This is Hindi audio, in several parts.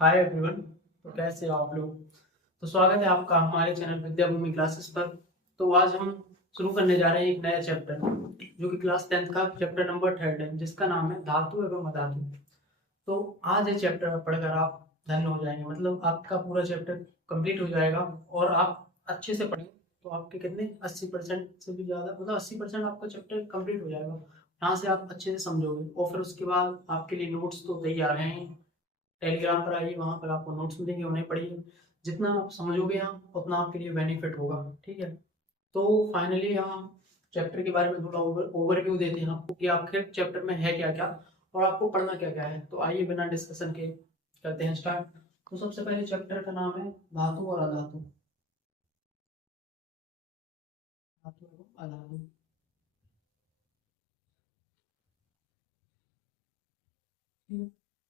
Hi everyone. तो कैसे हो आप लोग। तो स्वागत है आपका हमारे चैनल विद्या भूमि क्लासेस पर। तो आज हम शुरू करने जा रहे हैं एक नया चैप्टर जो कि क्लास 10th का चैप्टर नंबर 3 है, जिसका नाम है धातु एवं अधातु। तो आज ये चैप्टर पढ़कर आप धन्य हो जाएंगे, मतलब आपका पूरा चैप्टर कंप्लीट हो जाएगा। और आप अच्छे से पढ़ेंगे तो आपके कितने 80% से भी ज़्यादा, मतलब 80% आपका चैप्टर कंप्लीट हो जाएगा। यहाँ से आप अच्छे से समझोगे और फिर उसके बाद आपके लिए नोट्स तो तैयार हैं। टेलीग्राम पर आइए, वहाँ पर आपको नोट्स मिलेंगे, उन्हें पढ़िए। जितना आप समझोगे यहाँ उतना आपके लिए बेनिफिट होगा। ठीक है। तो फाइनली यहाँ चैप्टर के बारे में थोड़ा ओवरव्यू देते हैं आपको कि आखिर चैप्टर में है क्या क्या और आपको पढ़ना क्या क्या है। तो आइए बिना डिस्कशन के करते हैं स्टार्ट। तो सबसे पहले चैप्टर का नाम है धातु और अधातु। धातु एवं अधातु।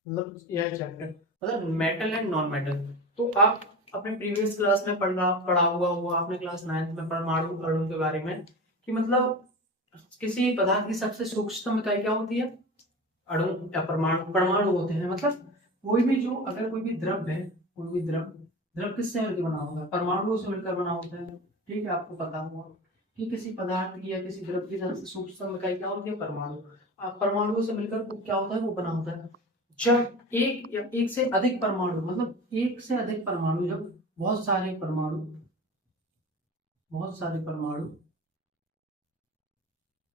मतलब यह चैप्टर मतलब मेटल एंड नॉन मेटल। तो आप अपने प्रीवियस क्लास में पढ़ा हुआ आपने क्लास 9th में परमाणु अणु के बारे में कि मतलब किसी पदार्थ की सबसे सूक्ष्मतम इकाई क्या होती है। अणु या परमाणु। परमाणु होते हैं मतलब कोई भी जो अगर कोई भी द्रव है, कोई भी द्रव द्रव किससे मिलकर बना होगा, परमाणुओं से मिलकर बना होता है। ठीक है, आपको पता होगा कि किसी पदार्थ की या किसी द्रव की सबसे सूक्ष्मतम इकाई क्या होती है, परमाणु। परमाणुओं से मिलकर वो क्या होता है, वो बना होता है। जब एक या एक से अधिक परमाणु, मतलब एक से अधिक परमाणु, जब बहुत सारे परमाणु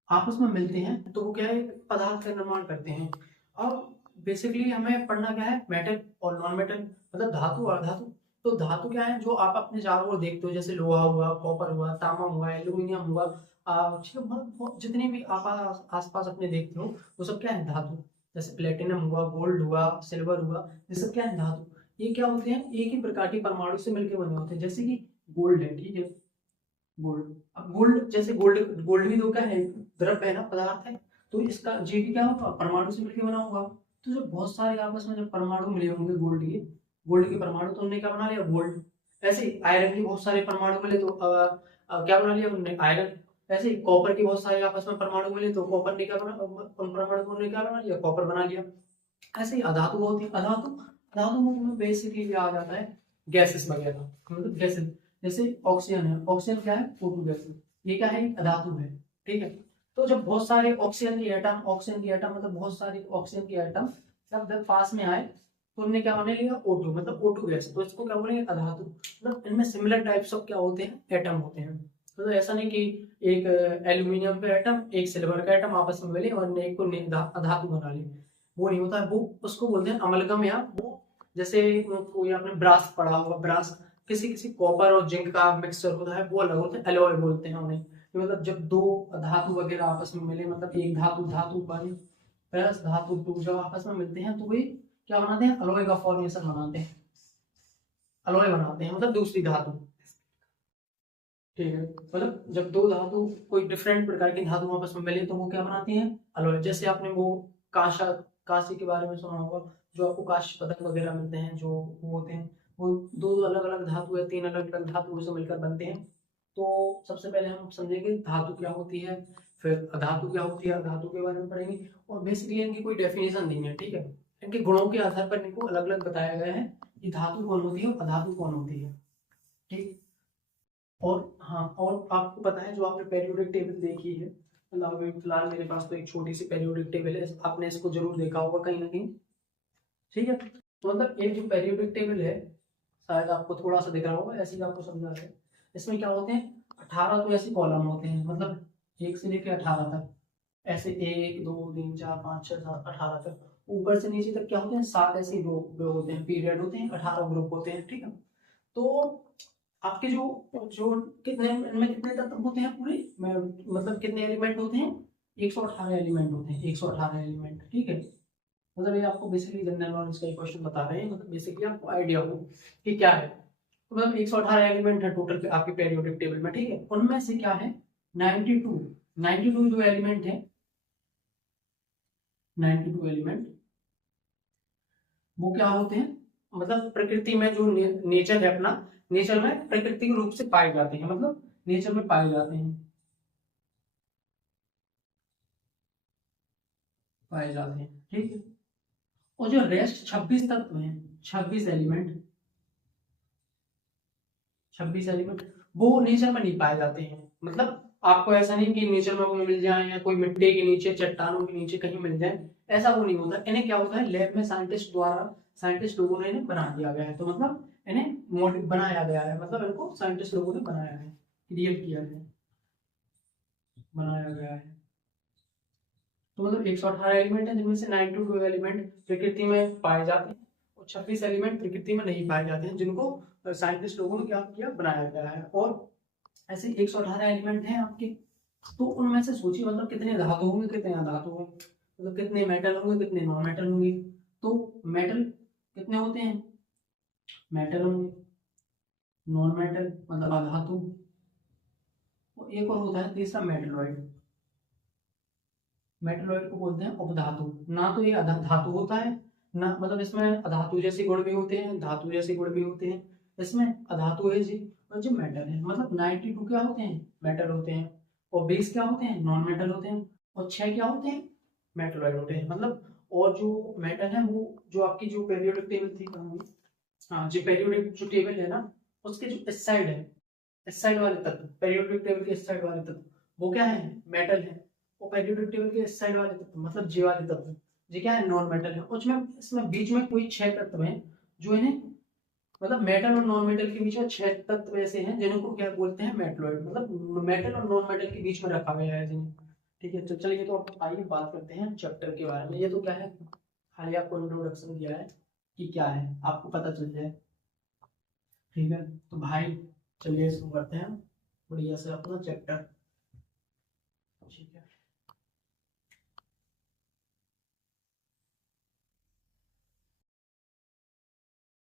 आपस में मिलते हैं तो वो क्या है, पदार्थ का निर्माण करते हैं। अब बेसिकली हमें पढ़ना क्या है, मेटल और नॉन मेटल, मतलब धातु और अधातु। तो धातु क्या है, जो आप अपने चारों ओर देखते हो, जैसे लोहा हुआ, कॉपर हुआ, तांबा हुआ, एल्यूमिनियम हुआ। ठीक है, मतलब जितने भी आप आसपास अपने देखते हो वो सब क्या है, धातु। जैसे प्लेटिनम हुआ, गोल्ड हुआ, सिल्वर हुआ, ये सब क्या है, धातु। ये क्या होते हैं, एक ही प्रकार के परमाणु से मिलकर बने होते हैं। जैसे कि गोल्ड है, ठीक है, गोल्ड। अब गोल्ड, जैसे गोल्ड गोल्ड भी तो क्या है, द्रव्य है ना, पदार्थ है। तो इसका ये भी क्या होगा, परमाणु से मिलकर बना होगा। तो जब बहुत सारे आपस में जब परमाणु मिले होंगे गोल्ड के परमाणु, तो उन्होंने क्या बना लिया, गोल्ड। ऐसे ही आयरन के बहुत सारे परमाणु मिले तो क्या बना लिया उन्होंने, आयरन। ऐसे ही कॉपर के बहुत सारे आपस में परमाणु मिले तो कॉपर ने क्या बना, उन परमाणु को उन्होंने क्या बना लिया, कॉपर बना लिया। ऐसे ही अधातु होती है। अधातु अधातु में बेसिकली आ जाता है गैसेस वगैरह, मतलब गैसेस। जैसे ऑक्सीजन है, ऑक्सीजन क्या है, O2 गैस। ये क्या है, अधातु है। ठीक है। तो जब बहुत सारे ऑक्सीजन की एटम मतलब बहुत सारी ऑक्सीजन की एटम जब पास में आए तो उन्होंने क्या बना लिया, O2, मतलब O2 गैस। तो इसको क्या बोलेंगे, अधातु। मतलब इनमें सिमिलर टाइप्स ऑफ क्या होते हैं, एटम होते हैं। तो ऐसा नहीं कि एक एल्यूमिनियम का एटम एक सिल्वर का एटम आपस में मिले और एक को अधातु बना ली, वो नहीं होता है। वो उसको बोलते हैं अमलगम, या वो जैसे कोई आपने ब्रास पढ़ा होगा, ब्रास किसी किसी कॉपर और जिंक का मिक्सचर होता है, वो अलग होता है, एलॉय बोलते हैं उन्हें। कि मतलब जब दो धातु वगैरह आपस में मिले, मतलब एक धातु धातु वन प्लस धातु टू जब आपस में मिलते हैं तो वे क्या बनाते हैं, अलॉय का फॉर्मेशन बनाते हैं। अलॉय बनाते हैं मतलब दूसरी धातु। ठीक है, मतलब जब दो धातु कोई डिफरेंट प्रकार की धातु आपस में मिले तो वो क्या बनाते हैं, अलॉय। जैसे आपने वो कांसा कांसे के बारे में सुना होगा, जो आपको कांस्य पदक वगैरह मिलते हैं, जो वो होते हैं, वो दो अलग अलग धातु या तीन अलग अलग धातुओं से मिलकर बनते हैं। तो सबसे पहले हम समझेंगे धातु क्या होती है, फिर अधातु क्या होती है, अधातु के बारे में पढ़ेंगे। और बेसिकली इनकी कोई डेफिनेशन नहीं है, ठीक है। इनके गुणों के आधार पर इनको अलग अलग बताया गया है कि धातु कौन होती है और अधातु कौन होती है। ठीक। और हाँ, और आपको पता है जो आपने पेरियोडिक टेबल देखी है, मतलब अभी फिलहाल मेरे पास तो एक छोटी सी पेरियोडिक टेबल है, आपने इसको जरूर देखा होगा कहीं ना कहीं। ठीक है, तो मतलब एक जो पेरियोडिक टेबल है, शायद आपको थोड़ा सा दिख रहा होगा, ऐसे ही आपको समझा रहे हैं। इसमें क्या होते हैं, 18 तो ऐसे कॉलम होते हैं, मतलब 1 से लेकर 18 तक। ऐसे 1 2 3 4 5 6 7 18 तक। ऊपर से नीचे तक क्या होते हैं, 7 ऐसे रो होते हैं, पीरियड होते हैं, 18 ग्रुप होते हैं। ठीक है। तो आपके जो जो कितने इनमें कितने तत्व होते हैं पूरे मतलब कितने एलिमेंट होते हैं, 118 एलिमेंट होते हैं, 118 एलिमेंट। ठीक है, मतलब ये आपको बेसिकली जनरल नॉलेज का क्वेश्चन बता रहे हैं, मतलब बेसिकली आपको आइडिया हो कि क्या है। तो मतलब 118 एलिमेंट है टोटल आपके पेरियोडिक टेबल में। ठीक है, उनमें से क्या है, 92 92 जो एलिमेंट है, 92 एलिमेंट वो क्या होते हैं, मतलब प्रकृति में जो नेचर है अपना, नेचर में प्राकृतिक रूप से पाए जाते हैं, मतलब नेचर में पाए जाते हैं, पाए जाते हैं। ठीक है, और जो रेस्ट 26 तत्व हैं, 26 एलिमेंट, 26 एलिमेंट वो नेचर में नहीं पाए जाते हैं। मतलब आपको ऐसा नहीं कि नेचर में वो मिल जाए या कोई मिट्टी के नीचे, चट्टानों के नीचे कहीं मिल जाए, ऐसा वो नहीं होता। इन्हें क्या होता है, लैब में साइंटिस्ट द्वारा, साइंटिस्ट लोगों ने इन्हें बना दिया गया है। तो मतलब इन्हें मॉडल बनाया गया है, मतलब इनको साइंटिस्ट लोगों ने बनाया है, क्रिएट किया है, बनाया गया है। तो मतलब 118 एलिमेंट है, जिनमें से 92 एलिमेंट प्रकृति में पाए जाते हैं और 26 एलिमेंट प्रकृति में नहीं पाए जाते हैं, जिनको साइंटिस्ट लोगों ने क्या किया, बनाया गया है। और ऐसे 118 एलिमेंट हैं आपके। तो उनमें से सोचिए मतलब कितने धातु होंगे, कितने अधातु होंगे, मतलब कितने मेटल होंगे, कितने नॉन मेटल होंगे। तो मेटल कितने होते हैं, मेटल होंगे, नॉन मेटल मतलब अधातु, और एक और होता है तीसरा मेटलॉइड। मेटलॉइड को बोलते हैं उपधातु। ना तो ये धातु होता है ना, मतलब इसमें अधातु जैसे गुण भी होते हैं, धातु जैसे गुण भी होते हैं, इसमें अधातु है जी। और जो मेटल है, मतलब 92 क्या होते हैं, मेटल होते हैं, और 20 क्या होते हैं, नॉन मेटल होते हैं, और 6 क्या होते हैं, मेटलॉइड होते हैं। मतलब और जो मेटल है वो, जो आपकी जो पेरियोडिक टेबल थी, हाँ जो पेरियोडिक जो टेबल है ना, उसके जो इस साइड है, इस साइड वाले तत्व, पेरियोडिक टेबल के इस साइड वाले तत्व, वो क्या है, मेटल है। और पेरियोडिक टेबल के इस साइड वाले तत्व, मतलब जे वाले तत्व, ये क्या है, नॉन मेटल है। उसमें इसमें बीच में कोई 6 तत्व हैं, जो इन्हें, मतलब मेटल और नॉन मेटल के बीच में 6 तत्व ऐसे हैं जिनको क्या बोलते हैं, मेटलॉइड। मतलब मेटल और नॉन मेटल के बीच में रखा गया है जिन्हें। ठीक है, तो चलिए, तो अब आइए बात करते हैं चैप्टर के बारे में। ये तो क्या है, खाली आपको इंट्रोडक्शन दिया है कि क्या है, आपको पता चल जाए। ठीक है, तो भाई चलिए शुरू करते हैं बढ़िया से अपना चैप्टर। ठीक है,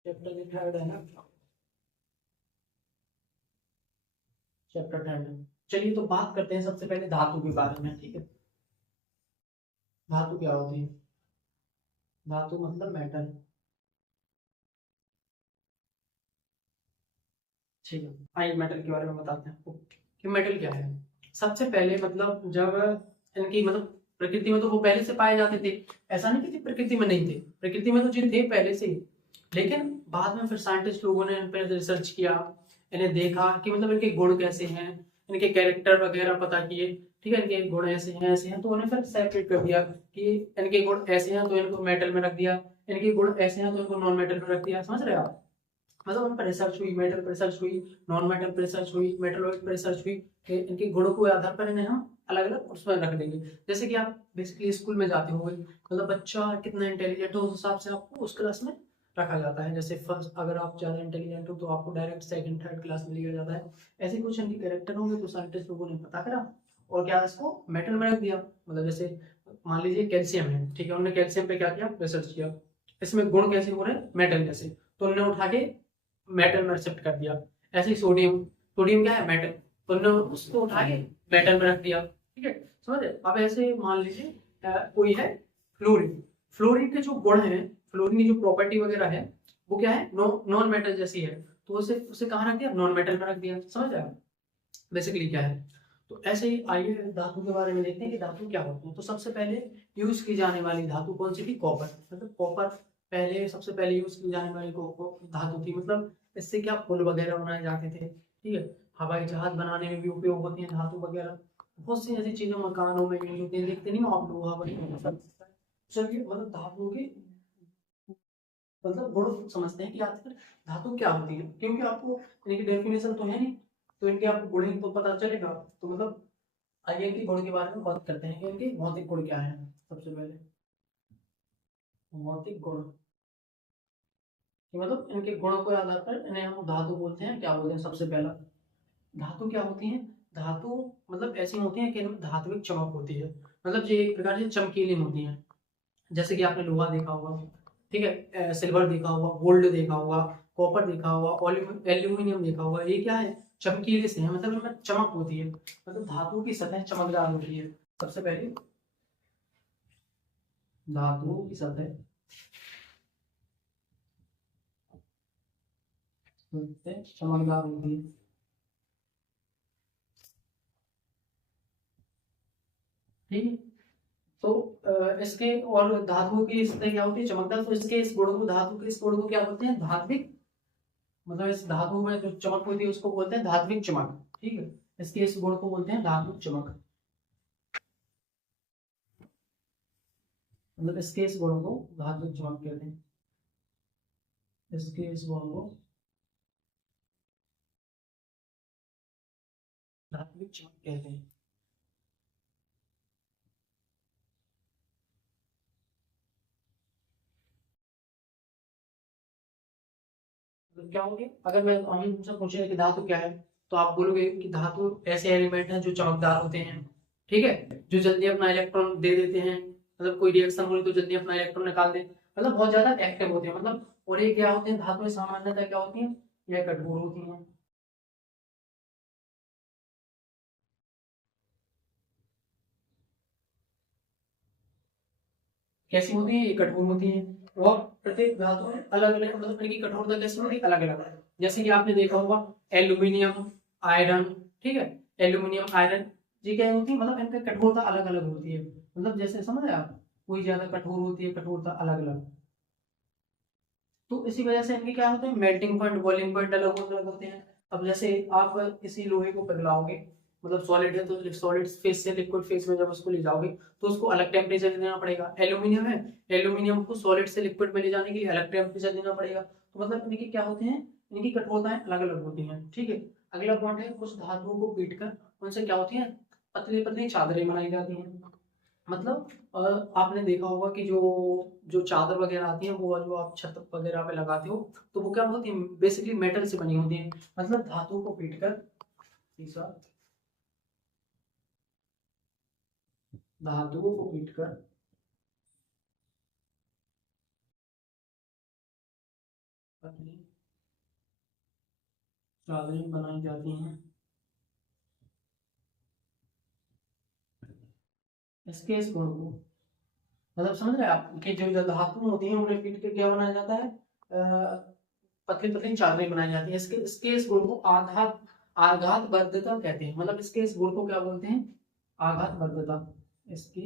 चैप्टर थर्ड है ना, चैप्टर थर्ड है। चलिए, तो बात करते हैं सबसे पहले धातु के बारे में। ठीक है, धातु क्या होती है, धातु मतलब मेटल। ठीक है, आइए मेटल के बारे में बताते हैं आपको कि मेटल क्या है। सबसे पहले मतलब जब इनकी, मतलब प्रकृति में तो वो पहले से पाए जाते थे, ऐसा नहीं कि प्रकृति में नहीं थे, प्रकृति में तो जो थे पहले से ही। लेकिन बाद में फिर साइंटिस्ट लोगों ने इन पर रिसर्च किया, इन्हें देखा कि मतलब इनके गुण कैसे हैं, इनके कैरेक्टर वगैरह पता किए। ठीक है, इनके गुण ऐसे हैं ऐसे हैं, तो उन्हें फिर सेपरेट कर दिया कि इनके गुण ऐसे हैं तो इनको मेटल में रख दिया, इनके गुण ऐसे हैं तो इनको नॉन मेटल में रख दिया। समझ रहे हो आप, मतलब उन पर रिसर्च हुई, मेटल पर रिसर्च हुई, नॉन मेटल पर रिसर्च हुई, मेटलॉइड पर रिसर्च हुई, कि इनके गुणों के आधार पर इन्हें हम अलग अलग उसमें रख देंगे। जैसे कि आप बेसिकली स्कूल में जाते होंगे, मतलब बच्चा कितना इंटेलिजेंट हो उस हिसाब से आपको उस क्लास में रखा जाता है। जैसे फर्स्ट, अगर आप ज़्यादा इंटेलिजेंट हो तो आपको डायरेक्ट सेकंड थर्ड क्लास में लिया जाता है। ऐसे कुछ इनके कैरेक्टर होंगे, तो साइंटिस्ट लोगों ने पता करा और क्या, इसको मेटल में रख दिया। मतलब जैसे मान लीजिए कैल्शियम है, ठीक है, उन्होंने कैल्शियम पे क्या किया, रिसर्च किया, इसमें गुण कैसे हो रहे हैं, मेटल जैसे, तो उन्होंने उठा के मेटल में शिफ्ट कर दिया। ऐसे ही सोडियम, सोडियम क्या है, मेटल, तो उन्होंने उसको उठा के मेटल में रख दिया। ठीक है, समझे। अब ऐसे मान लीजिए कोई है फ्लोरीन, फ्लोरीन के जो गुण है, फ्लोरीन की जो प्रॉपर्टी वगैरह है, वो क्या है, नॉन मेटल जैसी है, तो उसे उसे कहाँ रख दिया, नॉन मेटल में रख दिया। समझ आया बेसिकली क्या है। तो ऐसे ही आइए धातु के बारे में देखते हैं कि धातु क्या होती है। तो सबसे पहले यूज की जाने वाली धातु कौन सी थी, कॉपर। मतलब कॉपर पहले, सबसे पहले यूज की जाने वाली धातु थी। मतलब इससे क्या, पुल वगैरह बनाए जाते थे। ठीक है, हवाई जहाज बनाने में भी उपयोग होती है धातु वगैरह, बहुत सी ऐसी चीजें मकानों में यूज होती है, देखते नहीं हो आप, लोहा वगैरह सब। चलिए, मतलब धातुओं की, मतलब गुण समझते हैं कि आखिर धातु क्या होती है, क्योंकि आपको इनकी डेफिनेशन तो है नहीं, तो इनके आपको गुण ही तो पता चलेगा। तो मतलब आइए इनके गुण के बारे में बात करते हैं कि इनके भौतिक गुण क्या है। सबसे पहले भौतिक गुण, कि मतलब इनके गुणों के आधार पर इन्हें हम धातु बोलते हैं, क्या बोलते हैं। सबसे पहला, धातु क्या होती है, धातु मतलब ऐसी होती है कि इनमें धात्विक चमक होती है, मतलब ये एक प्रकार से चमकीली होती है। जैसे कि आपने लोहा देखा होगा, ठीक है, सिल्वर देखा होगा, गोल्ड देखा होगा, कॉपर देखा होगा, एल्यूमिनियम देखा होगा, ये क्या है, चमकीले से है, मतलब इनमें चमक होती है, मतलब धातु की सतह चमकदार होती है। सबसे पहले धातुओं की सतह चमकदार होती है। ठीक है, तो इसके और धातुओं की स्थिति क्या होती है, चमकदार। तो इसके इस गुण को, धातु के इस गुण को क्या बोलते हैं, धात्विक। मतलब इस धातु में जो चमक होती है उसको बोलते हैं धात्विक चमक। ठीक है, इसके इस गुण को बोलते हैं धात्विक चमक। मतलब इसके इस गुण को धात्विक चमक कहते हैं। इसके इस गुण को धात्विक चमक कहते हैं। तो क्या होंगे, अगर मैं हम तुमसे पूछे कि धातु क्या है, तो आप बोलोगे कि धातु ऐसे एलिमेंट हैं जो चमकदार होते हैं। ठीक है, जो जल्दी अपना इलेक्ट्रॉन दे देते हैं, मतलब कोई रिएक्शन हो रही तो जल्दी अपना इलेक्ट्रॉन निकाल दे, मतलब बहुत ज्यादा एक्टिव होते हैं। मतलब और ये क्या होते हैं, धातुएं सामान्यतः क्या होती हैं, यह कठोर होती हैं। कैसी होती है, ये कठोर होती है। और प्रत्येक धातु में अलग अलग, मतलब इनकी कठोरता कैसी होती है, अलग अलग। जैसे कि आपने देखा होगा एल्यूमिनियम, आयरन। ठीक है, एल्यूमिनियम, आयरन, ये क्या होती है, मतलब इनकी कठोरता अलग अलग होती है। मतलब जैसे समझ रहे आप, कोई ज्यादा कठोर होती है, कठोरता अलग अलग। तो इसी वजह से इनके क्या होते हैं, मेल्टिंग पॉइंट, बॉइलिंग पॉइंट अलग अलग होते हैं। अब जैसे आप किसी लोहे को पिघलाओगे, मतलब सॉलिड है तो सॉलिड फेज से लिक्विड फेज में जब उसको ले जाओगे तो उसको अलग टेम्परेचर देना पड़ेगा। एल्यूमिनियम है, एल्यूमिनियम को सॉलिड से लिक्विड में ले जाने के लिए अलग टेम्परेचर देना पड़ेगा। तो मतलब इनके क्या होते हैं, इनकी कठोरताएं अलग अलग होती हैं। ठीक है, अगला पॉइंट है, कुछ धातुओं को पीट कर उनसे क्या होती है, पतली पतली चादरें बनाई जाती हैं। मतलब आपने देखा होगा कि जो जो चादर वगैरह आती है, वो जो आप छत वगैरह पे लगाते हो, तो वो क्या होती है, बेसिकली मेटल से बनी होती है। मतलब धातु को पीट कर, तीसरा, धातुओं को पीट कर पतली चादरें बनाई जाती हैं। इसके इस गुण को, मतलब समझ रहे हैं आप कि जो धातु होती है उन्हें पीट कर क्या बनाया जाता है, पतली पतली चादरें बनाई जाती है। इसके इसके इस गुण को आघात, आघात वर्धता कहते हैं। मतलब इसके इस गुण को क्या बोलते हैं, आघात वर्धता। इसके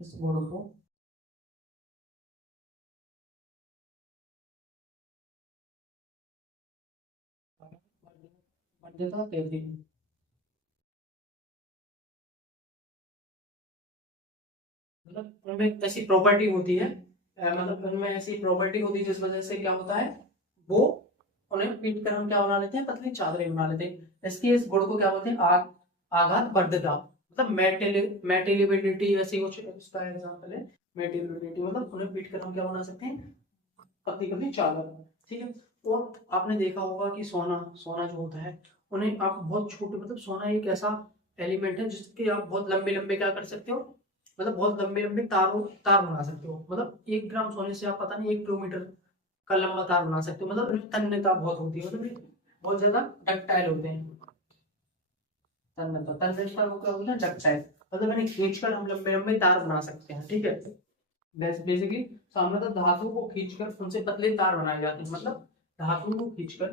इस गुण को वर्धता कहते हैं। मतलब उनमें ऐसी प्रॉपर्टी होती है, मतलब उनमें ऐसी प्रॉपर्टी होती है जिस वजह से क्या होता है, वो उन्हें पीट कर हम क्या बना लेते हैं, पतली चादरें बना लेते हैं। इसके इस गुण को क्या बोलते हैं, आघात वर्धता। मतलब मेटेलिबिलिटी, ऐसी कुछ उसका एग्जांपल है। मेटेलिबिलिटी मतलब उन्हें पीट कर हम क्या बना सकते हैं, पतली पतली चादर। ठीक है, और आपने देखा होगा कि सोना, सोना जो होता है, उन्हें आप बहुत छोटे, मतलब सोना एक ऐसा एलिमेंट है जिसके आप बहुत लंबे लंबे क्या कर सकते हो, मतलब बहुत लंबे लंबे तार बना सकते हो। मतलब 1 ग्राम सोने से आप पता नहीं 1 किलोमीटर का लंबा तार बना सकते हो। मतलब इनमें तन्यता बहुत होती है, मतलब ये बहुत ज्यादा डक्टाइल होते हैं। तन्यता, तन्यता को क्या बोलते हैं, डक्टाइल। मतलब इन्हें खींचकर हम लंबे लंबे तार बना सकते हैं। ठीक है, बेसिकली सामने तो धातु को खींचकर उनसे पतले तार बनाए जाते हैं। मतलब धातु को खींचकर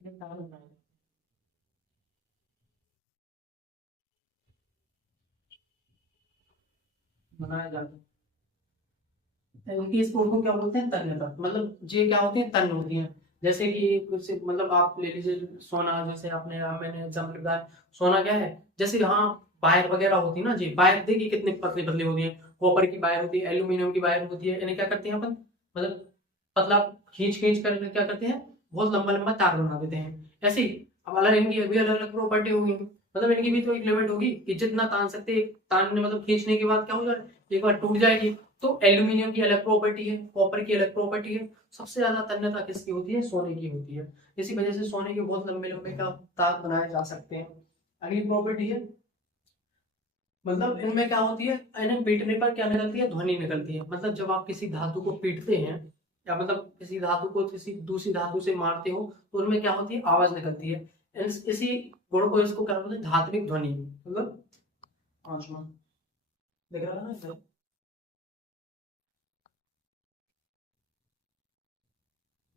पतले तार बनाया जाता है। इनकी स्पोर्ट को क्या बोलते हैं, तन्यता। मतलब ये क्या होती है, तन्य होती है। जैसे कि कुछ, मतलब आप ले लीजिए सोना, जैसे आपने, मैंने एग्जाम्पल बताया, सोना क्या है, जैसे यहाँ वायर वगैरह होती है ना जी, वायर देखिए कितनी पतली पतली होती है। कॉपर की वायर होती है, एल्यूमिनियम की वायर होती है, इन्हें क्या करते हैं अपन, मतलब पतला खींच खींच कर इन्हें क्या करते हैं, बहुत लंबा लंबा तार बना देते हैं। ऐसे ही अब अलग, इनकी भी अलग अलग प्रॉपर्टी होगी। मतलब इनकी भी तो एक लिमिट होगी कि जितना तान सकते हैं, तानने मतलब खींचने के बाद क्या हो जाए, एक बार टूट जाएगी। तो एल्यूमिनियम की अलग प्रॉपर्टी है, कॉपर की अलग प्रॉपर्टी है। सबसे ज्यादा तन्यता किसकी होती है, सोने की होती है। इसी वजह से सोने के बहुत लंबे लंबे का तार बनाए जा सकते हैं। अगली प्रॉपर्टी है, मतलब इनमें क्या होती है, इन्हें पीटने पर क्या निकलती है, ध्वनि निकलती है। मतलब जब आप किसी धातु को पीटते हैं, या मतलब किसी धातु को किसी दूसरी धातु से मारते हो, तो उनमें क्या होती है, आवाज निकलती है। इसी गुण को, इसको क्या बोलते हैं, धात्विक ध्वनि। मतलब आवाज में दिख रहा है ना इधर?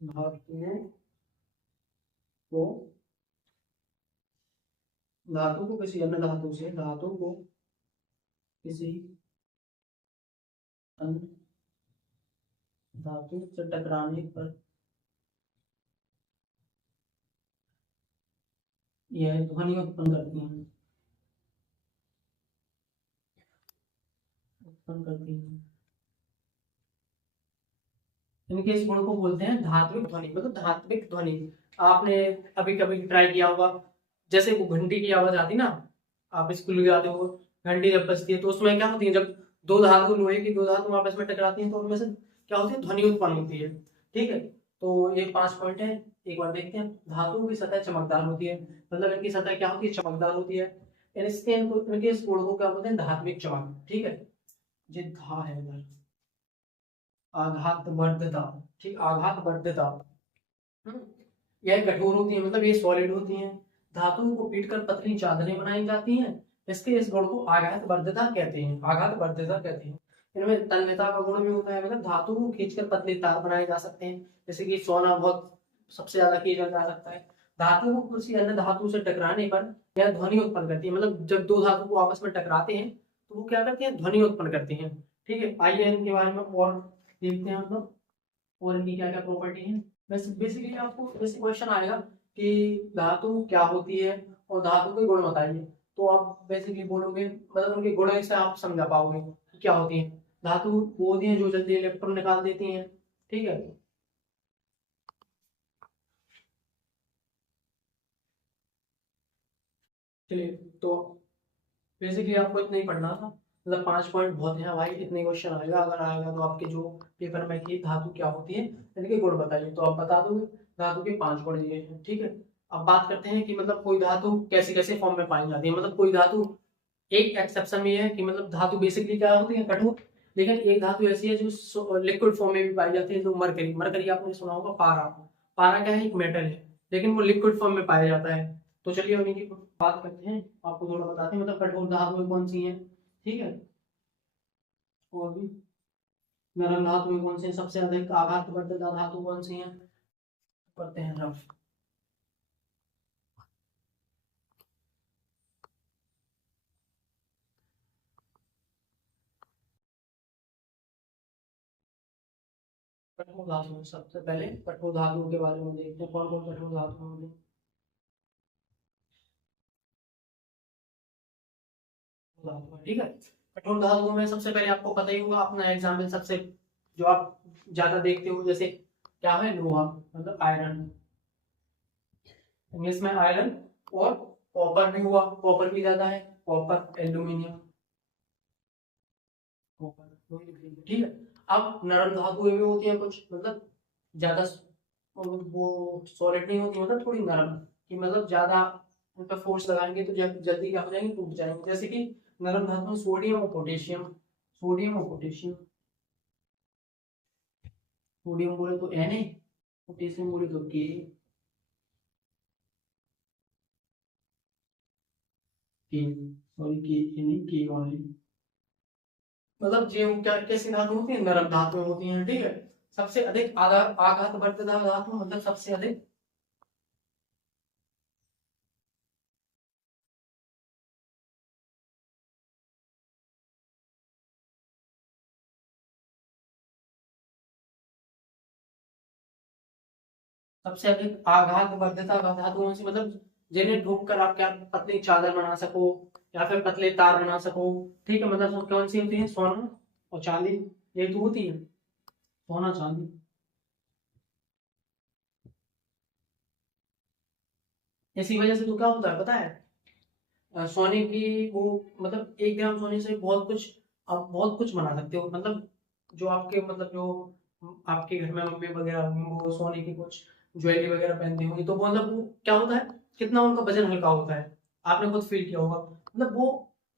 धातुओं को धातु को किसी अन्य धातु से धातु को किसी अन्य धातु से टकराने पर यह ध्वनि उत्पन्न करती हैं, इनके इस गुण को बोलते हैं धात्विक ध्वनि। मतलब धात्विक ध्वनि आपने अभी कभी ट्राई किया होगा, जैसे वो घंटी की आवाज आती ना, आप स्कूल जाते हो, घंटी जब बजती है तो उसमें क्या होती है, जब दो धातु लोहे की दो धातु आपस में टकराती हैं तो उनमें से क्या होती है, ध्वनि उत्पन्न होती है। ठीक है, तो ये 5 पॉइंट है, एक बार देखते हैं। धातु की सतह चमकदार होती है, मतलब इनकी सतह क्या होती है, चमकदार होती है। इनके इस गुण को क्या बोलते हैं, धात्विक चमक। ठीक है, ये धा है इधर, आघात वर्धता। ठीक, आघात वर्धता। यह कठोर होती है, मतलब ये सॉलिड होती हैं। धातुओं को पीटकर पतली चादरें बनाई जाती हैं। इसके इस गुण को आघात वर्धता कहते हैं, आघात वर्धता कहते हैं। इनमें तन्यता का गुण भी होता है, मतलब धातु को खींचकर पतले तार बनाए जा सकते हैं, जैसे कि सोना बहुत सबसे ज्यादा खींचा जा सकता है। धातु को किसी अन्य धातु से टकराने पर यह ध्वनि उत्पन्न करती है, मतलब जब दो धातु को आपस में टकराते हैं तो वो क्या करते हैं, ध्वनि उत्पन्न करते हैं। ठीक है, आइए इनके बारे में और देखते हैं हम लोग, और इनकी क्या क्या प्रॉपर्टी है। वैसे बेसिकली आपको जैसे क्वेश्चन आएगा कि धातु क्या होती है और धातु के गुण बताइए, तो आप बेसिकली बोलोगे, मतलब उनके गुण से आप समझा पाओगे कि क्या होती है। धातु वो होती है जो जल्दी इलेक्ट्रॉन निकाल देती हैं। ठीक है, चलिए, तो बेसिकली आपको इतना ही पढ़ना था, मतलब 5 पॉइंट बहुत है भाई, इतने क्वेश्चन आएगा, अगर आएगा तो आपके जो पेपर में कि धातु क्या होती है, इनके गुण बताइए, तो आप बता दोगे। धातु के 5 गुण ये हैं। ठीक है, अब बात करते हैं कि मतलब कोई धातु कैसे कैसे फॉर्म में पाई जाती है। मतलब कोई धातु, एक एक्सेप्शन ये है कि मतलब धातु बेसिकली क्या होती है, कठोर, लेकिन एक धातु ऐसी है जो लिक्विड फॉर्म में भी पाई जाती है, जो मरकरी। मरकरी आपने सुना होगा, पारा। पारा क्या है, एक मेटल है, लेकिन वो लिक्विड फॉर्म में पाया जाता है। तो चलिए हम इनकी बात करते हैं, आपको थोड़ा बताते हैं, मतलब कठोर धातुएं कौन सी हैं। ठीक है, और भी नरम धातुएं कौन सी हैं, सबसे अधिक आघात वर्धक धातु कौन सी हैं, करते हैं रफ। कठोर धातु, सबसे पहले कठोर धातुओं के बारे में देखते हैं, कौन कौन कठोर धातु होंगे। ठीक है, कठोर धातुओं में सबसे पहले आपको पता ही होगा, अपना एग्जाम्पल सबसे जो आप ज्यादा देखते हो, जैसे क्या है, लोहा, मतलब आयरन, इंग्लिश में आयरन। और कॉपर भी हुआ, कॉपर भी ज्यादा है, कॉपर, एल्यूमिनियम, कॉपर, वही लिख लीजिए। ठीक है, अब नरम धातुएं भी होती हैं कुछ, मतलब ज्यादा वो सॉलिड नहीं होती, मतलब थोड़ी नरम, कि मतलब ज्यादा उन पर फोर्स लगाएंगे तो जल्दी क्या हो जाएंगे, टूट जाएंगे, जैसे कि नरम धातु सोडियम और पोटेशियम। सोडियम और पोटेशियम, सोडियम बोले तो Na, पोटेशियम बोले तो Ka। सॉरी, के नहीं, के ओनली। मतलब ये क्या कैसी धातु होती है, नरम धातुएं होती हैं। ठीक है, सबसे अधिक आघात वर्धक धातु, मतलब सबसे अधिक सबसे अधिक आघात वर्धता धातुओं से, मतलब जिन्हें ठोक कर आप क्या पतली चादर बना सको या फिर पतले तार बना सको। ठीक है, मतलब सब कौन सी होती है, सोना और चांदी, ये तो होती है, सोना चांदी। इसी वजह से तो क्या होता है पता है, सोने की वो, मतलब 1 ग्राम सोने से बहुत कुछ, आप बहुत कुछ बना सकते हो। मतलब जो आपके, मतलब जो आपके घर में मम्मी वगैरह होंगी, वो सोने की कुछ ज्वेलरी वगैरह पहनती होंगी, तो वो मतलब वो क्या होता है, कितना उनका वजन हल्का होता है, आपने खुद फील किया होगा। मतलब वो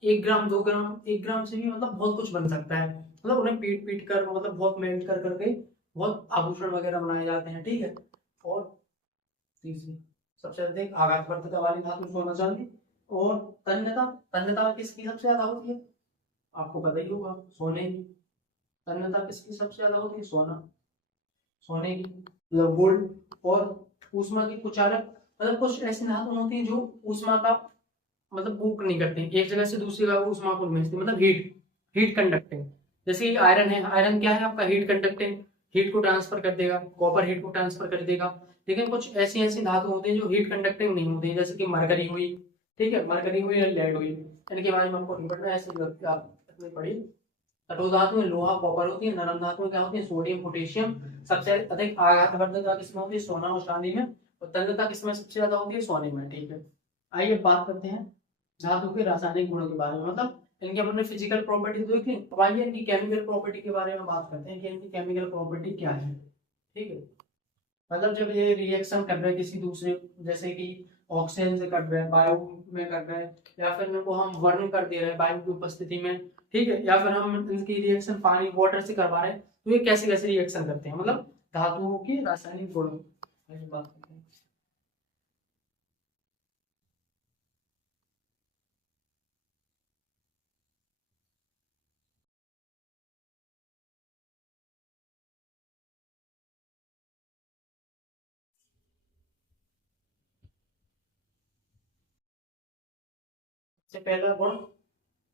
1 ग्राम 2 ग्राम, 1 ग्राम से भी मतलब बहुत कुछ बन सकता है। मतलब उन्हें पीट पीट कर, मतलब बहुत मेल्ट कर करके बहुत आभूषण वगैरह बनाए जाते हैं। ठीक है, और तीसरी सबसे अधिक आघात वर्धक वाली धातु सोना चांदी। और तन्यता, तन्यता किसकी सबसे ज्यादा होती है, आपको पता ही होगा, सोने की। तन्यता किसकी सबसे ज्यादा होती है, सोना, सोने की। मतलब गोल्ड और ऊष्मा की कुचालक, मतलब कुछ ऐसी धातु होती है जो ऊष्मा का मतलब बुक नहीं करते हैं, एक जगह से दूसरी जगह ऊष्मा को नहीं भेजते, मतलब हीट कंडक्टिंग। जैसे कि आयरन है, आयरन क्या है आपका, हीट कंडक्टिंग, हीट को ट्रांसफर कर देगा, कॉपर हीट को ट्रांसफर कर देगा। लेकिन कुछ ऐसी ऐसी धातु होती है जो हीट कंडक्टिंग नहीं होती है, जैसे कि मरकरी हुई, ठीक है, मरकरी हुई या लेड हुई, इनके बारे में आपको नहीं पढ़ना है, ऐसे आप इतनी पढ़ी। कठोर धातु में लोहा कॉपर होती है, नरम धातु में क्या होती है, सोडियम पोटेशियम। सबसे अधिक आघातवर्धकता किसमें होती है, सोना और चांदी में। और तन्यता किसमें सबसे ज्यादा होती है, सोने में, ठीक है। आइए बात करते हैं धातु के रासायनिक गुणों के बारे में, मतलब इनकी हमने फिजिकल प्रॉपर्टी तो देखी, अब आइए इनकी केमिकल प्रॉपर्टी के बारे में बात करते हैं कि इनकी केमिकल प्रॉपर्टी क्या है, ठीक है। मतलब जब ये रिएक्शन कर रहे हैं किसी दूसरे, जैसे कि ऑक्सीजन से कर रहे हैं, वायु में कर रहे हैं, या फिर इनको हम वर्न कर दे रहे हैं वायु की उपस्थिति में, ठीक है, या फिर हम इनकी रिएक्शन पानी वाटर से करवा रहे हैं, तो ये कैसे कैसे रिएक्शन करते हैं, मतलब धातुओं की रासायनिक गुणों की बात करते हैं। सबसे पहला गुण,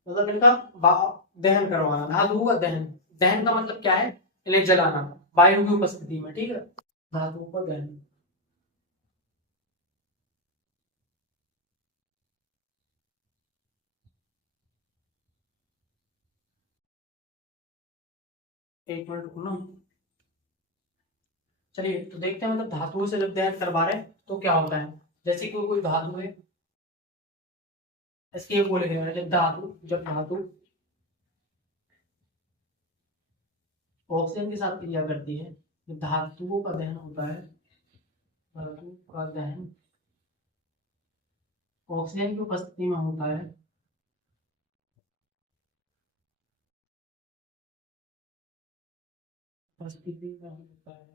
मतलब इनका दहन करवाना, धातुओं का दहन। दहन का मतलब क्या है, इन्हें जलाना वायु की उपस्थिति में, ठीक है, धातुओं का दहन। एक मिनट रुको ना। चलिए तो देखते हैं, मतलब धातुओं से जब दहन करवा रहे हैं तो क्या होता है। जैसे कि कोई धातु है, इसके ये बोले गए हैं, जब धातु ऑक्सीजन के साथ क्रिया करती है, जब धातुओं का दहन होता है, धातु का दहन ऑक्सीजन की उपस्थिति में होता है, उपस्थिति में होता है,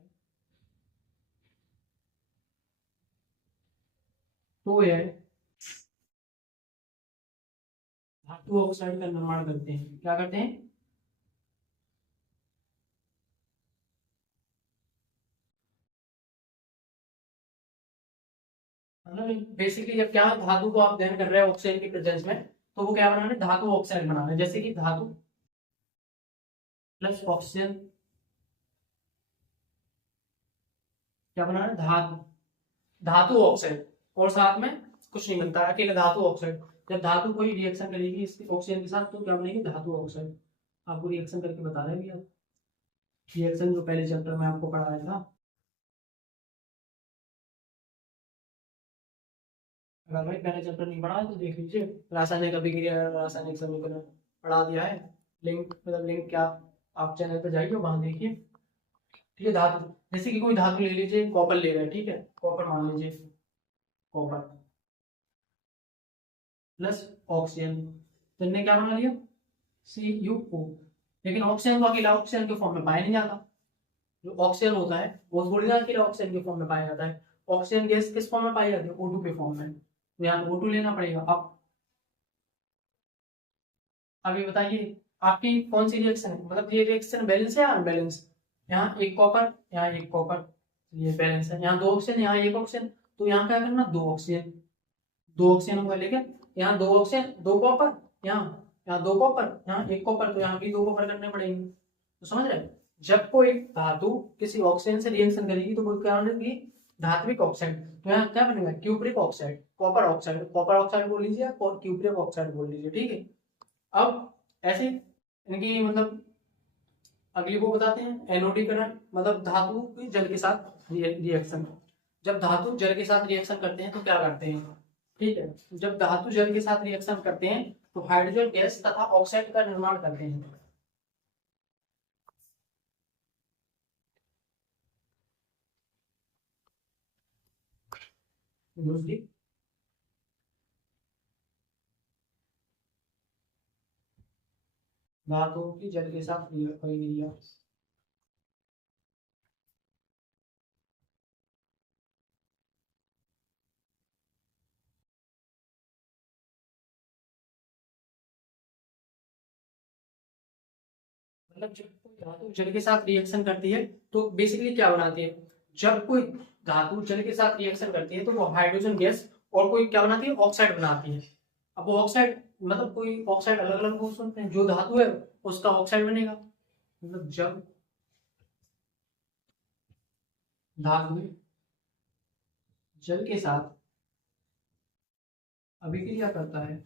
तो यह धातु ऑक्साइड का निर्माण करते हैं। क्या करते हैं, मतलब बेसिकली जब क्या धातु को आप दहन कर रहे हैं ऑक्सीजन की प्रेजेंस में, तो वो क्या बना रहे हैं, धातु ऑक्साइड बना रहे हैं। जैसे कि धातु प्लस ऑक्सीजन क्या बना रहे हैं, धातु, धातु ऑक्साइड, और साथ में कुछ नहीं बनता है, अकेले धातु ऑक्साइड। जब धातु कोई रिएक्शन करेगी इसके ऑक्सीजन के साथ तो क्या बनेगी, धातु ऑक्साइड। आपको रिएक्शन करके बता रहे हैं भैया, रिएक्शन जो पहले चैप्टर में आपको पढ़ाया था। अगर भाई पहले चैप्टर नहीं पढ़ा है तो देख लीजिए, रासायनिक अभिक्रिया, रासायनिक समीकरण पढ़ा दिया है। लिंक, मतलब लिंक क्या, आप चैनल पे जाइए वहां देखिए, ठीक है। धातु, जैसे कि कोई धातु ले लीजिए, कॉपर ले रहे हैं, ठीक है, कॉपर मान लीजिए, कॉपर प्लस ऑक्सीजन, तो इनने क्या बना लिया, CuO। लेकिन ऑक्सीजन को अकेला ऑक्सीजन के फॉर्म में पाया नहीं जाता। जो ऑक्सीजन होता है वो थोड़ी ना अकेला ऑक्सीजन के फॉर्म में पाया जाता है। ऑक्सीजन गैस किस फॉर्म में पाई जाती है, O2 के फॉर्म में, तो यहाँ O2 लेना पड़ेगा। अब ये बताइए आपकी कौन सी रिएक्शन है, मतलब ये रिएक्शन बैलेंस है या अनबैलेंस। यहाँ एक कॉपर, यहाँ एक कॉपर, ये बैलेंस है। यहाँ दो ऑक्सीजन, यहाँ एक ऑक्सीजन, तो यहाँ क्या करना, दो ऑक्सीजन, दो ऑक्सीजन होगा, लेकिन यहाँ दो ऑक्सीजन दो कॉपर, यहाँ यहाँ दो कॉपर, यहाँ एक कॉपर, तो यहाँ भी दो कॉपर करने पड़ेंगे। तो समझ रहे हैं? जब कोई धातु किसी ऑक्सीजन से रिएक्शन करेगी तो वो क्या बनेगी, धात्विक ऑक्साइड। तो यहाँ क्या बनेगा, cupric oxide, copper oxide, copper oxide बोल लीजिए और क्यूप्रिक ऑक्साइड बोल लीजिए, ठीक है। अब ऐसे इनकी मतलब अगली को बताते हैं, एनोडीकरण, मतलब धातु की जल के साथ रिएक्शन। जब धातु जल के साथ रिएक्शन करते हैं तो क्या करते हैं, ठीक है, जब धातु जल के साथ रिएक्शन करते हैं तो हाइड्रोजन गैस तथा ऑक्साइड का निर्माण करते हैं। यूजली धातुओं की जल के साथ क्रिया, मतलब जब कोई धातु जल के साथ रिएक्शन करती है तो बेसिकली क्या बनाती है, जब कोई धातु जल के साथ रिएक्शन करती है तो वो हाइड्रोजन गैस और कोई क्या बनाती है, ऑक्साइड बनाती है। अब वो ऑक्साइड मतलब कोई ऑक्साइड अलग अलग हो सकते हैं, जो धातु है उसका ऑक्साइड बनेगा। मतलब जब धातु जल के साथ अभिक्रिया करता है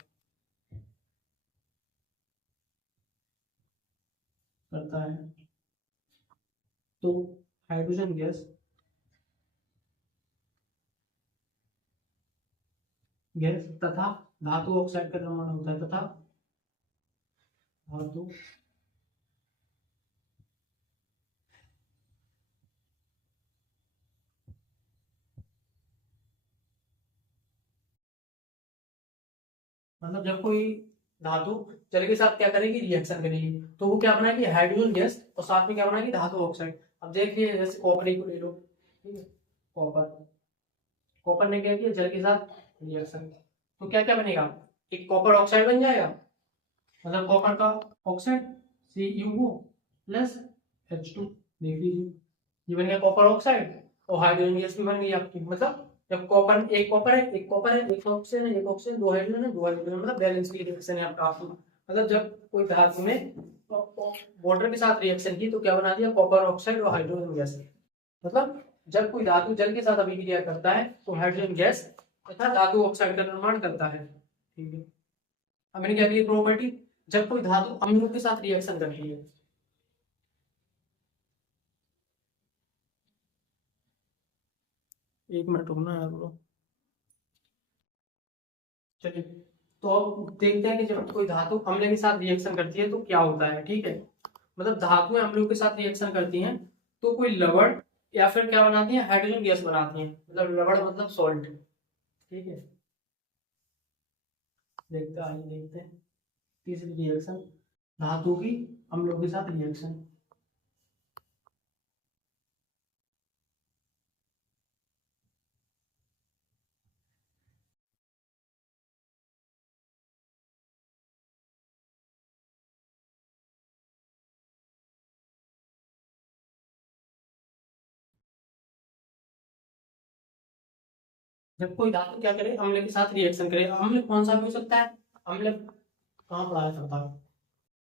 तो हाइड्रोजन गैस तथा धातु ऑक्साइड का निर्माण होता है, तथा धातु मतलब जब कोई धातु जल के साथ क्या करेगी, रिएक्शन करेगी, तो वो क्या बनाएगी, हाइड्रोजन गैस, और साथ में क्या बनाएगी, धातु ऑक्साइड। अब देखिए जैसे कॉपर ही को ले लो, ठीक है, कॉपर कॉपर ने क्या किया, जल के साथ रिएक्शन, तो क्या क्या बनेगा, एक कॉपर ऑक्साइड बन जाएगा, मतलब कॉपर का ऑक्साइड CuO प्लस H2। देख लीजिए ये बन गया कॉपर ऑक्साइड, और हाइड्रोजन गैस भी बन गई आपकी। मतलब जब कॉपर, एक कॉपर है, एक कॉपर है, एक ऑक्सीजन है, एक ऑक्सीजन, दो हाइड्रोजन है, दो हाइड्रोजन, मतलब बैलेंस की रिएक्शन है आपका। मतलब जब कोई धातु में वाटर के साथ रिएक्शन की तो क्या बना दिया, कॉपर ऑक्साइड और हाइड्रोजन गैस। मतलब जब कोई धातु जल के साथ अभिक्रिया करता है तो हाइड्रोजन गैस तथा धातु ऑक्साइड का निर्माण करता है। ठीक है, अब मैंने क्या की प्रॉपर्टी, जब कोई धातु अम्लों के साथ रिएक्शन करती है, एक मिनट रुकना है ब्रो। चलिए, तो अब देखते हैं कि जब कोई धातु अम्ल के साथ रिएक्शन करती है तो क्या होता है। ठीक है, मतलब धातुएं अम्लों के साथ रिएक्शन करती हैं तो कोई लवण या फिर क्या बनाती है, हाइड्रोजन गैस बनाती है। मतलब लवण मतलब सॉल्ट। ठीक है, देखते हैं तीसरी रिएक्शन, धातु की अम्लों के साथ रिएक्शन। जब कोई धातु क्या करे, अम्ल के साथ रिएक्शन करे, अम्ल कौन सा भी हो सकता है। अम्ल कहाँ पढ़ाया था बताओ,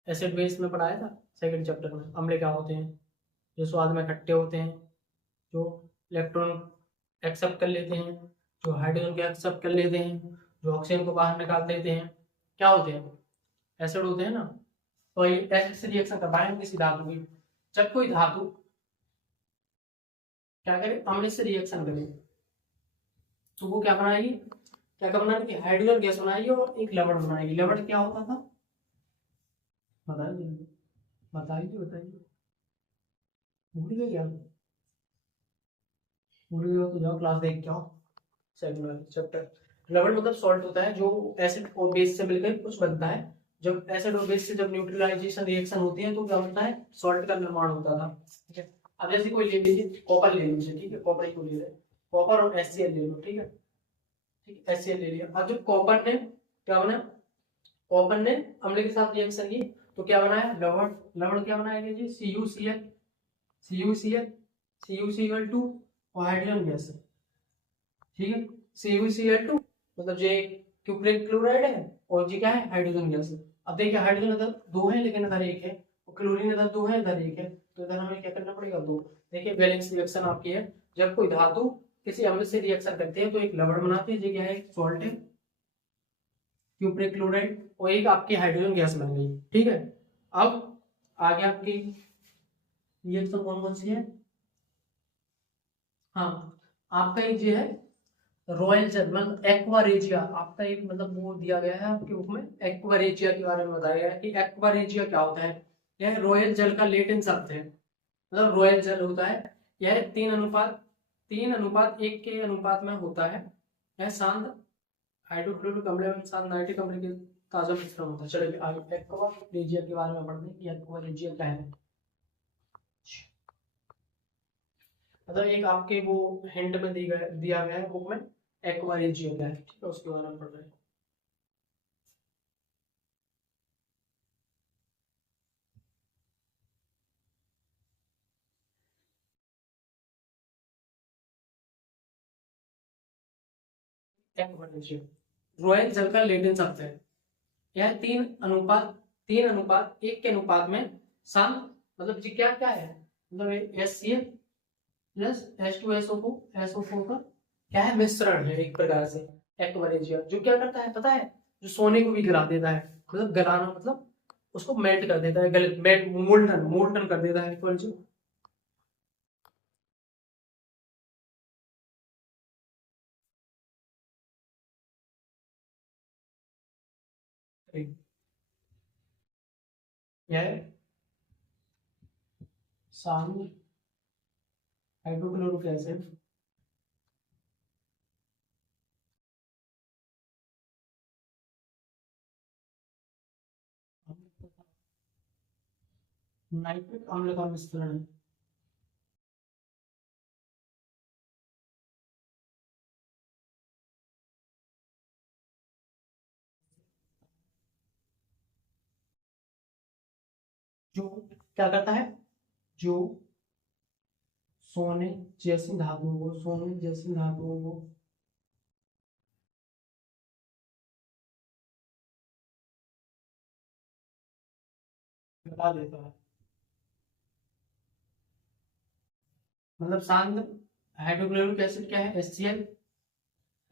एसिड बेस में पढ़ाया था सेकंड चैप्टर में। अम्ल क्या होते हैं, जो स्वाद में खट्टे होते हैं, जो इलेक्ट्रॉन एक्सेप्ट कर लेते हैं, जो हाइड्रोजन को एक्सेप्ट कर लेते हैं, जो ऑक्सीजन को बाहर निकाल देते हैं, क्या होते हैं, एसिड होते हैं ना। तो ये एसिड से रिएक्शन करवाएंगे किसी धातु की। जब कोई धातु क्या करे, अम्ल से रिएक्शन करे तो वो क्या बनाएगी, क्या क्या बनाएगी, हाइड्रोजन गैस बनाएगी और एक लवण बनाएगी। लवण क्या होता था, बताइए बताइए बताइए, भूल गए क्या, भूल गए हो तो जाओ क्लास देख के आओ, सेकंड वाला चैप्टर। लवण मतलब सॉल्ट होता है जो एसिड और बेस से मिलकर कुछ बनता है। जब एसिड और बेस से जब न्यूट्रलाइजेशन रिएक्शन होती है तो क्या होता है, सॉल्ट का निर्माण होता था। ठीक है, अब जैसे कोई ले लीजिए, कॉपर ले लीजिए, ठीक है, कॉपर ही को ले रहे, कॉपर और HCl ले लो। ठीक है, ठीक है, HCl ले लिया। अब जब कॉपर ने क्या बना, कॉपर ने अम्ल के साथ रिएक्शन की तो क्या बनाया, लवण। लवण क्या बनाया जी, CuCl, CuCl, CuCl2 और हाइड्रोजन गैस। ठीक है, CuCl2 मतलब ये क्यूप्रिक क्लोराइड है, और ये क्या है, हाइड्रोजन गैस है। अब देखिए हाइड्रोजन इधर दो है लेकिन इधर एक है, और क्लोरीन इधर दो है इधर एक है, तो इधर हमें क्या करना पड़ेगा, दो। देखिए बैलेंस रिएक्शन आपकी है। जब कोई धातु किसी अम्ल से रिएक्शन करती है तो एक लवण बनाती है, ये क्या है, सॉल्ट है, क्यूप्रिक क्लोराइड, और एक आपकी हाइड्रोजन गैस बन गई। ठीक है, अब आगे आपकी रिएक्शन कौन कौन सी है। हाँ, आपका एक जो है रॉयल जर्मन एक्वारेजिया, आपका एक मतलब वो दिया गया है आपके बुक में, एक्वारेजिया के बारे में बताया गया है कि एक्वारेजिया क्या होता है। यह रॉयल जल का लेटिन शब्द है। मतलब रॉयल जल होता है, यह 3:1 के अनुपात में होता है। यह शांत हाइड्रोक्लोरिक अम्ल एवं शांत नाइट्रिक अम्ल के ताजा मिश्रण होता है। चलिए आगे एक्वारेजिया के बारे में पढ़ते हैं कि एक्वारेजिया क्या है। मतलब एक आपके वो हिंट में दिया गया है बुक में, एक्वारेजिया क्या है, ठीक है, उसके बारे में पढ़ रहे हैं। रोहन जल का लेटेन शब्द है। यह 3:1 के अनुपात में शांत, मतलब जी क्या क्या है, मतलब HCl प्लस H2SO4 का क्या है, मिश्रण है एक प्रकार से एक्वारेजिया, जो क्या करता है पता है, जो सोने को भी गिरा देता है, मतलब गलाना मतलब उसको मेल्ट कर देता है, गल मेल्ट मोल्टन मोल्टन कर देता है एक्वारेजिया। यह है शांत हाइड्रोक्लोरिक एसिड नाइट्रिक अम्ल का मिश्रण है। जो क्या करता है, जो सोने जैसी धातुओं को मिटा देता है, मतलब शांत हाइड्रोक्लोरिक एसिड क्या है, HCl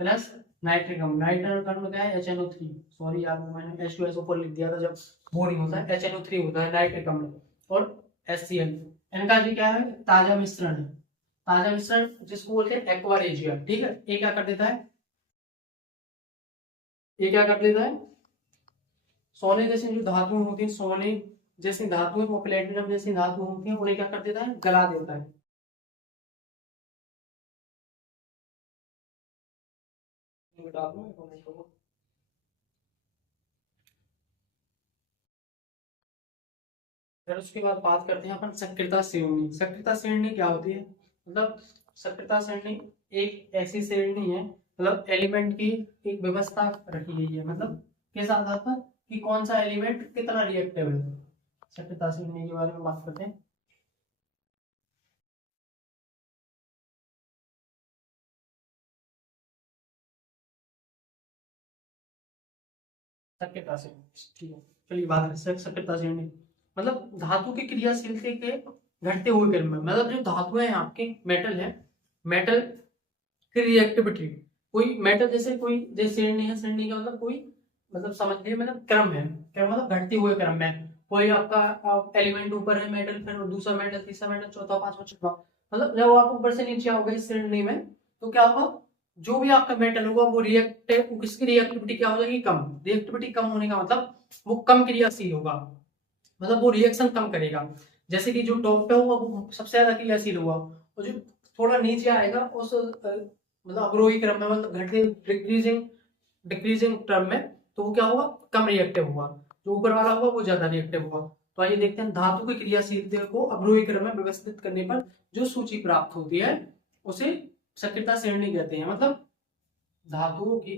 प्लस नाइट्रिक अम्ल, नाइट्रिक अम्ल क्या है, HNO3, सॉरी यार मैंने H2SO4 लिख दिया था, जब बोरिंग होता है HNO3 होता है नाइट्रिक अम्ल, और HCl, इनका जी क्या है, ताजा मिश्रण है, ताजा मिश्रण जिसको बोलते हैं एक्वारेजिया, ठीक है। ये क्या कर देता है, ये क्या कर देता है, सोने जैसी जो धातुएं होती हैं, सोने जैसी धातुएं, वो प्लेटिनम जैसी धातु होती हैं, उन्हें क्या कर देता है, गला देता है। फिर उसके बाद बात करते हैं अपन सक्रियता श्रेणी। सक्रियता श्रेणी क्या होती है, मतलब सक्रियता श्रेणी एक ऐसी श्रेणी है, मतलब एलिमेंट की एक व्यवस्था रखी गई है, मतलब किस आधार पर कि कौन सा एलिमेंट कितना रिएक्टिव है। सक्रियता श्रेणी के बारे में बात करते हैं। सक्रियता श्रेणी, ठीक है, चलिए बात करते हैं सक्रियता श्रेणी, मतलब धातु की क्रियाशीलता के घटते हुए क्रम में, मतलब जो धातुएं हैं आपके मेटल है, मेटल की रिएक्टिविटी, कोई मेटल जैसे कोई जैसे श्रेणी है, श्रेणी का मतलब कोई, मतलब समझिए मतलब क्रम है, क्रम मतलब घटते हुए क्रम में, कोई आपका एलिमेंट ऊपर है मेटल, फिर दूसरा मेटल, तीसरा मेटल, चौथा, पांचवा, छठवां, मतलब जब आप ऊपर से नीचे आओगे इस श्रेणी में, तो क्या होगा, जो भी आपका मेटल होगा वो रिएक्टिव, उसकी रिएक्टिविटी क्या हो जाएगी, कम, रिएक्टिविटी कम होने का मतलब वो कम क्रियाशील होगा, मतलब वो रिएक्शन कम करेगा। जैसे कि जो टॉप पे होगा वो सबसे ज्यादा क्रियाशील होगा, और जो थोड़ा नीचे आएगा उस मतलब अवरोही क्रम में, मतलब घटते डिक्रीजिंग डिक्रीजिंग टर्म में, तो वो क्या होगा, कम रिएक्टिव होगा, जो ऊपर वाला होगा वो ज्यादा रिएक्टिव होगा। तो आइए देखते हैं धातु की क्रियाशीलता को अवरोही क्रम में व्यवस्थित करने पर जो सूची प्राप्त होती है उसे सक्रियता श्रेणी कहते हैं, मतलब धातुओं की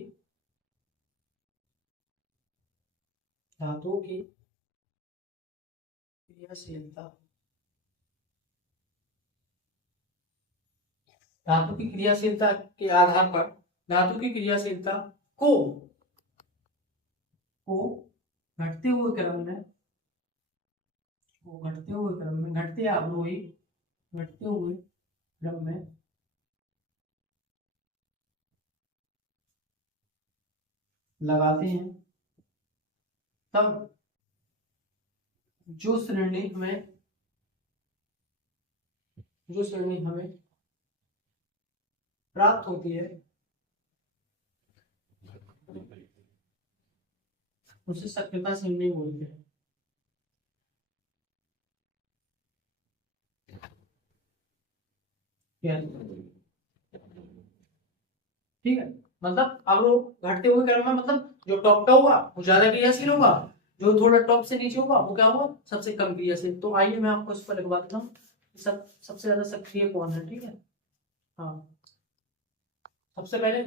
धातुओं की क्रियाशीलता, धातु की क्रियाशीलता के आधार पर धातु की क्रियाशीलता को को घटते हुए क्रम में, घटते अवरोही घटते हुए क्रम में लगाते हैं, तब जो श्रेणी हमें प्राप्त होती है उसे सक्रियता श्रेणी बोलते हैं। ठीक है, मतलब अब वो घटते हुए क्रम में, मतलब जो टॉप का होगा वो ज्यादा क्रियाशील होगा, जो थोड़ा टॉप से नीचे होगा वो क्या होगा, सबसे कम क्रियाशील। तो आइए मैं आपको इस पर लिखवा देता हूँ, सबसे ज्यादा सक्रिय कौन है, ठीक है। हाँ, सबसे पहले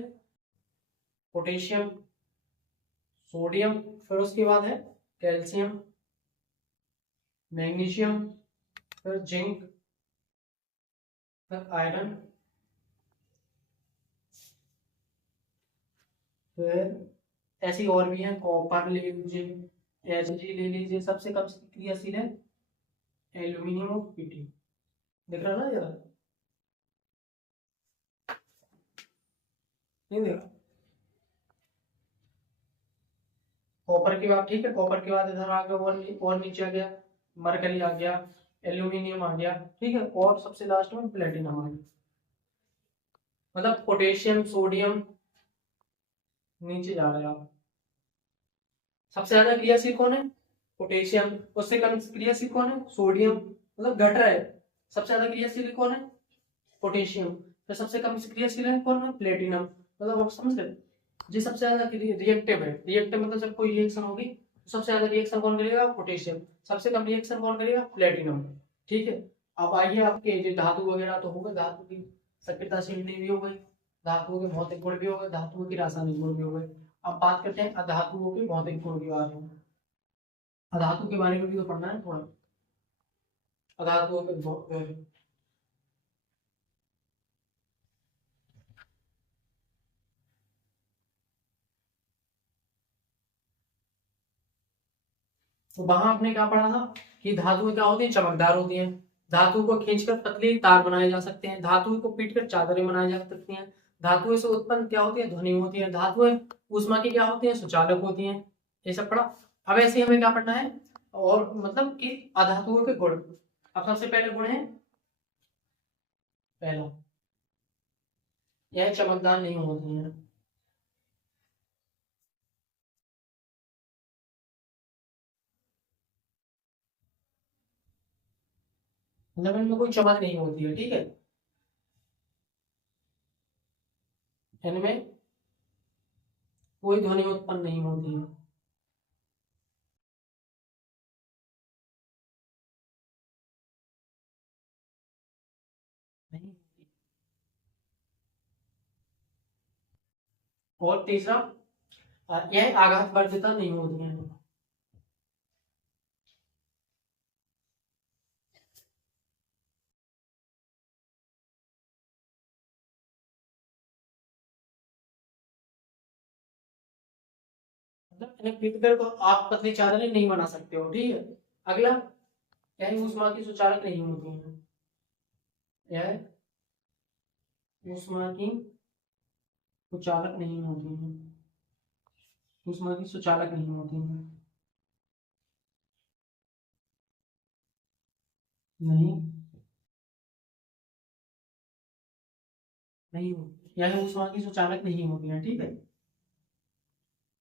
पोटेशियम, सोडियम, फिर उसके बाद है कैल्शियम, मैग्नीशियम, फिर जिंक, फिर आयरन, फिर ऐसी और भी हैं, कॉपर ले लीजिए, Hg ले लीजिए, सबसे कम क्रियाशील है एल्यूमिनियम और Pt। दिख रहा ना जरा, नहीं देख? कॉपर की बात ठीक है, कॉपर के बाद इधर आ गया और नीचे आ गया मरकरी आ गया, एल्यूमिनियम आ गया, ठीक है, और सबसे लास्ट में प्लेटिनम आ गया। मतलब पोटेशियम सोडियम नीचे जा रहे हैं आप। सबसे ज्यादा क्रियाशील कौन है? पोटेशियम। उससे कम क्रियाशील कौन है? सोडियम। मतलब घट रहा है। सबसे ज्यादा क्रियाशील कौन है? पोटेशियम। तो सबसे कम क्रियाशील है कौन है? प्लेटिनम। मतलब आप समझ रहे, जी सबसे ज्यादा रिएक्टिव है। रिएक्टिव मतलब जब कोई रिएक्शन होगी तो सबसे ज्यादा रिएक्शन कौन करेगा? पोटेशियम। सबसे कम रिएक्शन कौन करेगा? प्लेटिनम। ठीक है। अब आइए आपके जो धातु वगैरह तो हो गए, धातु की सक्रियताशील भी हो गई, धातुओं के भौतिक गुण भी हो गए, धातुओं की रासायनिक गुण भी हो गए। अब बात करते हैं अधातुओं के भौतिक गुण के बारे में। अधातु के बारे में भी तो पढ़ना है थोड़ा। अधातुओं के तो वहां आपने क्या पढ़ा था कि धातुएं क्या होती हैं? चमकदार होती हैं। धातु को खींचकर पतले तार बनाए जा सकते हैं, धातु को पीटकर चादरें बनाई जा सकती हैं। धातुओं से उत्पन्न क्या होती है? ध्वनि होती है। धातुएं ऊष्मा की क्या होती है? सुचालक होती हैं। ये सब पढ़ा। अब ऐसे ही हमें क्या पढ़ना है, और मतलब कि अधातुओं के गुण। अब सबसे पहले गुण है पहला, यह चमकदार नहीं होती है। मतलब इनमें कोई चमक नहीं होती है, ठीक है। इनमें कोई ध्वनि उत्पन्न नहीं होती है। नहीं। और तीसरा, यह आघात वर्धिता नहीं होती है। मतलब इन्हें पीट कर तो आप पतली चादरें नहीं बना सकते हो, ठीक है। अगला, यह ऊष्मा की सुचालक नहीं होती है। यह ऊष्मा की सुचालक नहीं होती है। ऊष्मा की सुचालक नहीं होती है। नहीं, नहीं होती, यह ऊष्मा की सुचालक नहीं होती है, ठीक है।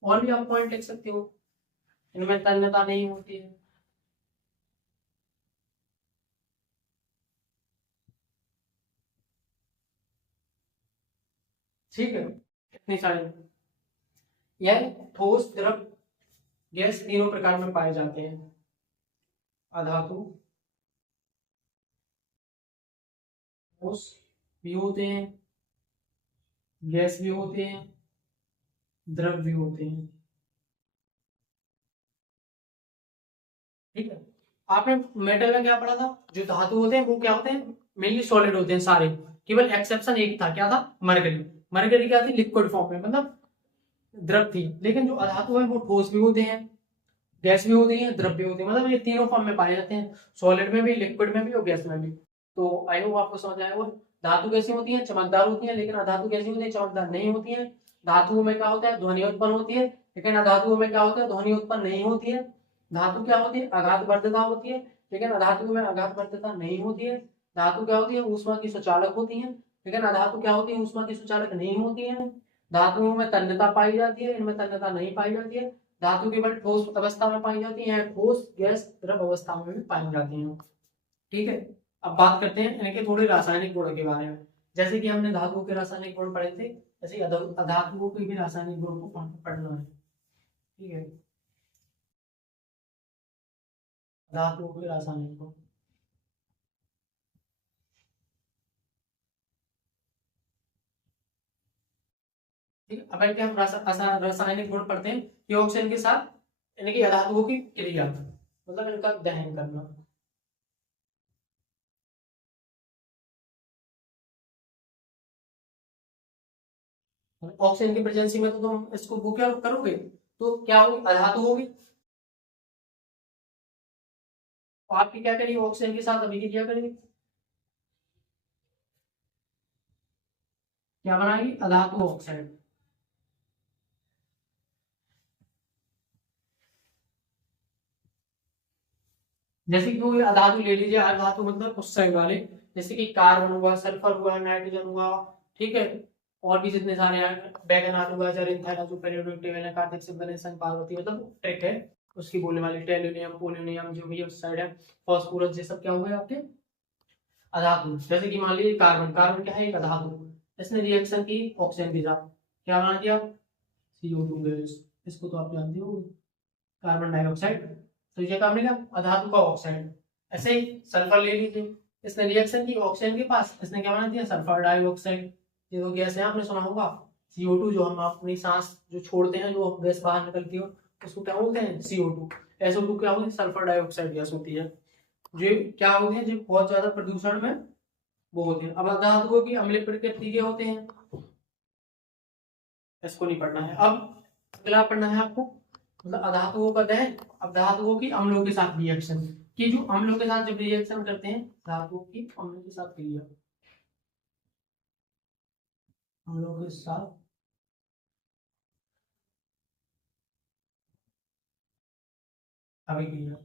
और भी आप पॉइंट लिख सकते हो। इनमें तन्यता नहीं होती है। ठीक है, इतनी सारी। यह ठोस द्रव गैस तीनों प्रकार में पाए जाते हैं। अधातु ठोस भी होते हैं, गैस भी होते हैं, द्रव भी होते हैं, ठीक है। आपने मेटल में क्या पढ़ा था? जो धातु होते हैं वो क्या होते हैं? मेनली सॉलिड होते हैं सारे। केवल एक्सेप्शन एक था, क्या था? मरकरी। मरकरी क्या थी? लिक्विड फॉर्म में, मतलब द्रव थी। लेकिन जो अधातु है वो ठोस भी होते हैं, गैस भी होती है, द्रव भी होती है। मतलब ये तीनों फॉर्म में पाए जाते हैं, सॉलिड में भी, लिक्विड में भी और गैस में भी। तो आई होप आपको समझ आया होगा। धातु कैसी होती है? चमकदार होती है। लेकिन अधातु कैसी होती है? चमकदार नहीं होती है। धातुओं में क्या होता है? ध्वनि उत्पन्न होती है। लेकिन अधातुओं में क्या होता है? ध्वनि उत्पन्न नहीं होती है। धातु क्या होती है? आघात वर्धता होती है। लेकिन अधातु में आघात वर्धता नहीं होती है। धातु क्या होती है? ऊष्मा की सुचालक होती है। लेकिन अधातु क्या होती है? ऊष्मा की सुचालक नहीं होती है। धातुओं में तन्यता पाई जाती है, इनमें तन्यता नहीं पाई जाती है। धातु केवल ठोस अवस्था में पाई जाती है, ठोस गैस द्रव अवस्था में भी पाई जाती है, ठीक है। अब बात करते हैं इनके थोड़े रासायनिक गुणों के बारे में। जैसे कि हमने धातुओं के रासायनिक गुण पढ़े थे, ऐसे ही अधातुओं के भी रासायनिक गुण को पढ़ना है, ठीक है। धातुओं के रासायनिक गुण, ठीक है। अब इनके हम रासायनिक गुण पढ़ते हैं कि ऑक्सीजन के साथ इनकी अधातुओं की क्रिया, मतलब इनका दहन करना। ऑक्सीजन की प्रेजेंसी में तो तुम इसको वो क्या करोगे, तो क्या होगी, अधातु होगी। तो आपकी क्या करेगी, ऑक्सीजन के साथ अभिक्रिया करेगी, क्या बनाएगी, अधातु ऑक्साइड। जैसे कि कोई अधातु ले लीजिए, अधातु मतलब उस साइड वाले, जैसे कि कार्बन हुआ, सल्फर हुआ, नाइट्रोजन हुआ, ठीक है, और भी जितने सारे हैं, बैगन हुआ, जरिन था, जो पेरियोडिक टेबल है, कार्तिक सिंबल है, सन पार्वती, मतलब ट्रिक है उसकी बोलने वाली, टेलुनियम, पोलोनियम, जो भी है उस साइड है, फास्फोरस, ये सब क्या हो गए आपके अधातु। जैसे कि मान लीजिए कार्बन, कार्बन क्या है, एक अधातु, इसने रिएक्शन की ऑक्सीजन के साथ, क्या बना दिया, CO2 गैस, इसको तो आप जानते हो, कार्बन डाइऑक्साइड, तो ये काम मिला अधातु का ऑक्साइड। ऐसे ही सल्फर ले लीजिए, इसने रिएक्शन की ऑक्सीजन के पास, इसने क्या बना दिया, सल्फर डाइऑक्साइड। ये तो गैस है, आपने सुना होगा, CO2, जो हम अपनी सांस जो छोड़ते हैं, जो गैस बाहर निकलती हो, उसको क्या बोलते हैं, CO2। SO2 क्या होती है, सल्फर डाइऑक्साइड गैस होती है। ये क्या होती है, जो बहुत ज्यादा प्रदूषण में वो होते हैं। अब अधातुओं की अम्लीय प्रकृति के होते हैं, इसको नहीं पढ़ना है। अब अगला पढ़ना है आपको, मतलब अधातुओं का दहन, अब धातुओं की अम्लों के साथ रिएक्शन, कि जो अम्लों के साथ जब रिएक्शन करते हैं, धातुओं की अम्लों के साथ क्रिया, अम्लों के साथ अभिक्रिया,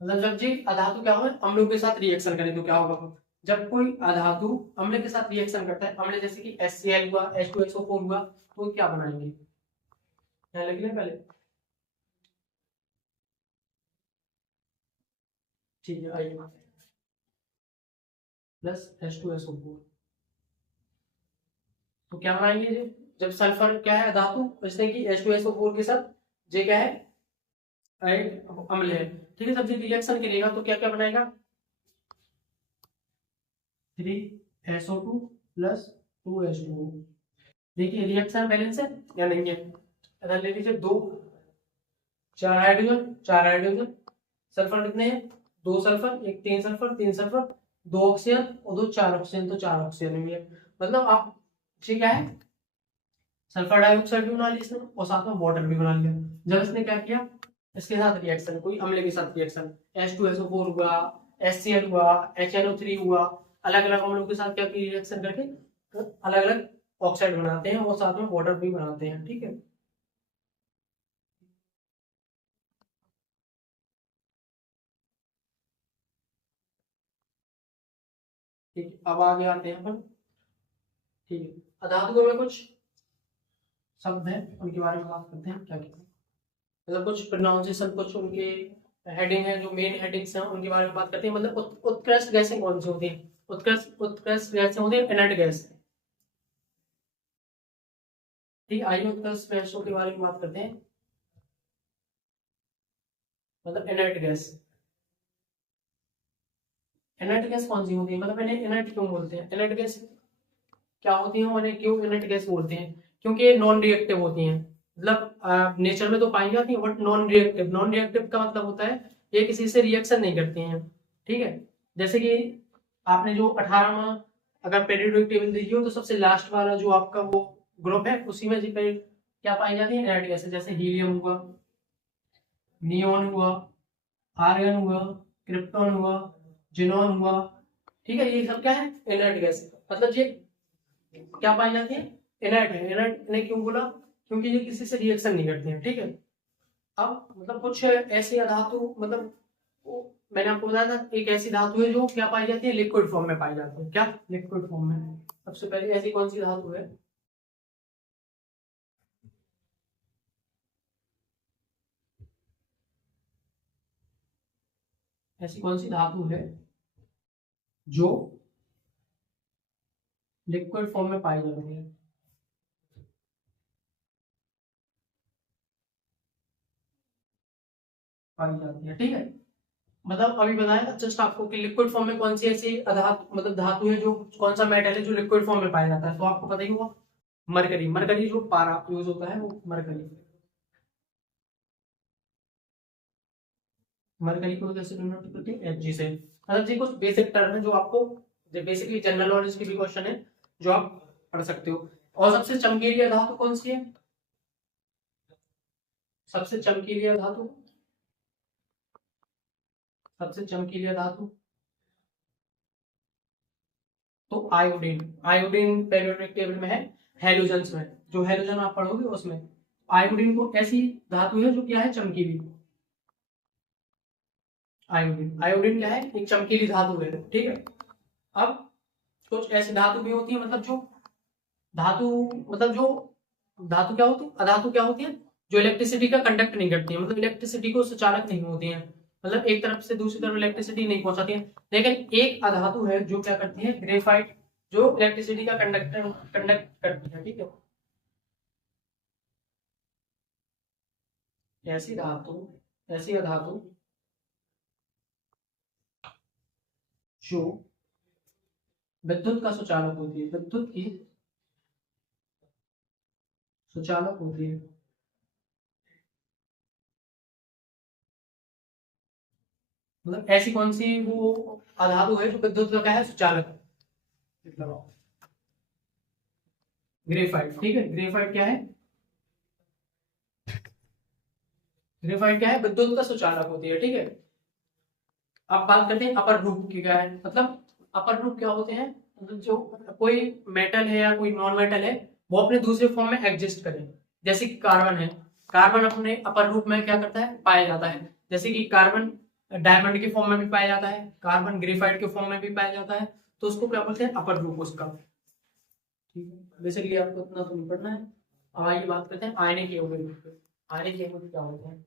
मतलब जब जी अधातु क्या होगा, अम्लों के साथ रिएक्शन करें तो क्या होगा, जब कोई अधातु अम्ल के साथ रिएक्शन करता है, अम्ल जैसे कि HCl हुआ, H2SO4 हुआ, तो क्या बनाएंगे, यहाँ लिख लें पहले, ठीक है, आइए, प्लस H2SO4, तो क्या बनाएंगे जी, जब सल्फर क्या है धातु, इसने की H2SO4 के साथ, जे क्या है, अम्ल है, ठीक है, जब ये रिएक्शन करेगा तो क्या क्या बनाएगा, 3SO2 प्लस 2H2O। देखिए रिएक्शन बैलेंस है या नहीं है, अगर ले लीजिए दो, चार हाइड्रोजन, सल्फर कितने हैं, दो सल्फर, एक तीन सल्फर, तीन सल्फर, दो ऑक्सीजन और दो चार ऑक्सीजन, तो चार ऑक्सीजन भी है, मतलब आप ठीक है, सल्फर डाइऑक्साइड भी बना लिया इसने, और साथ में वाटर भी बना लिया। जब इसने क्या किया, इसके साथ रिएक्शन, कोई अम्ल के साथ रिएक्शन, H2SO4 हुआ, HCl हुआ, HNO3 हुआ, अलग अलग अम्लों के साथ क्या रिएक्शन करके अलग अलग ऑक्साइड बनाते हैं, और साथ में वाटर भी बनाते हैं, ठीक है। ठीक है, अब आगे आते हैं अपन, ठीक है, अधातुओं में कुछ शब्द हैं, उनके बारे में बात करते हैं, क्या क्या मतलब कुछ प्रोनाउंसिएशन, कुछ उनके हेडिंग है, जो मेन हेडिंग्स हैं उनके बारे में बात करते हैं। मतलब उत्कृष्ट गैसें कौन सी होती हैं, उत्कृष्ट गैसें होती है इनर्ट गैस, ठीक, आइए उत्कृष्ट गैसों के बारे में बात करते हैं। मतलब इनर्ट गैस कौन सी होती है, मतलब इन्हें इनर्ट क्यों बोलते हैं, इनर्ट गैस क्या होती है, उन्हें क्यों इनर्ट गैस बोलते हैं, क्योंकि ये नॉन रिएक्टिव होती हैं, मतलब नेचर में तो पाई जाती है, but non reactive, non reactive का मतलब होता है ये किसी से रिएक्शन नहीं करती हैं, ठीक है। जैसे कि आपने जो 18वां अगर पीरियोडिक टेबल देखी हो, तो सबसे लास्ट वाला जो आपका वो ग्रुप है, उसी में क्या पाई जाती है, इनर्ट गैसें, जैसे हीलियम हुआ, नियोन हुआ, आर्गन हुआ, क्रिप्टॉन हुआ, जिनॉन हुआ, ठीक है, ये सब क्या है, इनर्ट गैस, मतलब ये क्या पाई जाती है, इनर्ट है। इनर्ट ने क्यों बोला, क्योंकि ये किसी से रिएक्शन नहीं करते हैं, ठीक है। अब मतलब कुछ ऐसी धातु, मतलब मैंने आपको बताया था, एक ऐसी धातु है जो क्या पाई जाती है, लिक्विड फॉर्म में पाई जाती है, क्या लिक्विड फॉर्म में। सबसे पहले ऐसी कौन सी धातु है, ऐसी कौन सी धातु है जो लिक्विड फॉर्म में पाई जाती है, पाई जाती है, ठीक है। मतलब अभी बताया जस्ट आपको कि लिक्विड फॉर्म में कौन सी ऐसी धातु, मतलब धातु है, जो कौन सा मेटल है जो लिक्विड फॉर्म में पाया जाता है, तो आपको पता ही होगा, मरकरी। मरकरी जो पारा यूज होता है, वो मरकरी, मरकरी को कैसे डिनोट करते हैं, Hg से। मतलब जी कुछ बेसिक टर्म है जो आपको बेसिकली जनरल नॉलेज की भी क्वेश्चन है, जो आप पढ़ सकते हो। और सबसे चमकीली धातु कौन सी है? सबसे चमकीली धातु, सबसे चमकीली धातु तो आयोडीन। आयोडीन पेरियोडिक टेबल में है हैलोजन्स में, जो हैलोजन आप पढ़ोगे उसमें आयोडीन को ऐसी धातु है जो क्या है, चमकीली। आयोडीन, आयोडीन क्या है, एक चमकीली धातु है, ठीक है। अब कुछ ऐसी धातु भी होती है, मतलब जो धातु, मतलब जो धातु क्या होती है, अधातु क्या होती है, जो इलेक्ट्रिसिटी का कंडक्ट नहीं करती है, मतलब इलेक्ट्रिसिटी को सुचालक नहीं होती है, मतलब एक तरफ से दूसरी तरफ इलेक्ट्रिसिटी नहीं पहुंचाती है। लेकिन एक अधातु है जो क्या करती है, ग्रेफाइट, जो इलेक्ट्रिसिटी का कंडक्ट करती है, ठीक है। ऐसी धातु, ऐसी अधातु जो विद्युत का सुचालक होती है, विद्युत की सुचालक होती है। मतलब ऐसी कौन सी वो अधातु है जो विद्युत का क्या है, सुचालक। ग्रेफाइट, ठीक है। ग्रेफाइट क्या है, ग्रेफाइट क्या है, विद्युत का सुचालक होती है, ठीक है। अब बात करते हैं अपर रूप की, क्या है मतलब अपर रूप क्या होते हैं, मतलब जो कोई मेटल है या कोई नॉन मेटल है वो अपने दूसरे फॉर्म में एग्जिस्ट करे। जैसे कि कार्बन है, कार्बन अपने अपर रूप में क्या करता है, पाया जाता है। जैसे कि कार्बन डायमंड के फॉर्म में भी पाया जाता है, कार्बन ग्रेफाइट के फॉर्म में भी पाया जाता है, तो उसको क्या बोलते हैं, अपर रूप उसका, ठीक है। बेसिकली आपको इतना तो नहीं पढ़ना है। अब आइए बात करते हैं आयनिक यौगिक। आयनिक यौगिक क्या होते हैं।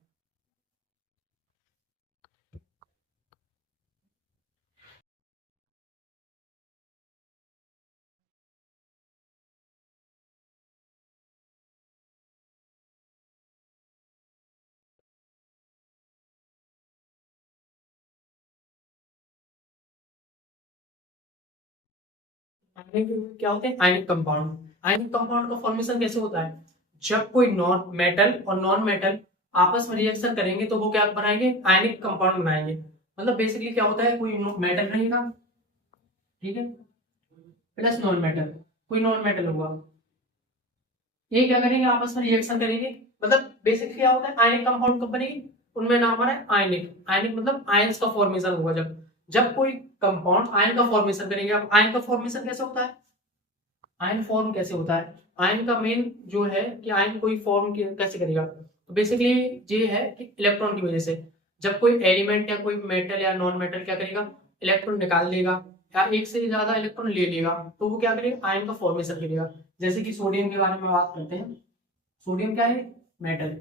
आयनिक क्या होते हैं, आयनिक कंपाउंड। आयनिक कंपाउंड का फॉर्मेशन कैसे होता है, जब कोई नॉन मेटल और नॉन मेटल आपस में रिएक्शन करेंगे तो वो क्या बनाएंगे, आयनिक कंपाउंड बनाएंगे। मतलब बेसिकली क्या होता है, कोई मेटल रहेगा, ठीक है, प्लस नॉन मेटल, कोई नॉन मेटल होगा, ये क्या करेंगे, आपस में रिएक्शन करेंगे। मतलब बेसिकली क्या होता है, आयनिक कंपाउंड कब बनेगी, उनमें नाम आ रहा है आयनिक। आयनिक मतलब आयंस का फॉर्मेशन होगा, जब जब कोई कंपाउंड आयन का फॉर्मेशन करेंगे। अब आयन का फॉर्मेशन कैसे होता है, आयन फॉर्म कैसे होता है, आयन का मेन जो है कि आयन कोई फॉर्म कैसे करेगा, तो बेसिकली ये है कि इलेक्ट्रॉन की वजह से। जब कोई एलिमेंट या कोई मेटल या नॉन मेटल क्या करेगा, इलेक्ट्रॉन निकाल लेगा या एक से ज्यादा इलेक्ट्रॉन ले लेगा, तो वो क्या करेगा, आयन का फॉर्मेशन करेगा। जैसे कि सोडियम के बारे में बात करते हैं, सोडियम क्या है, मेटल,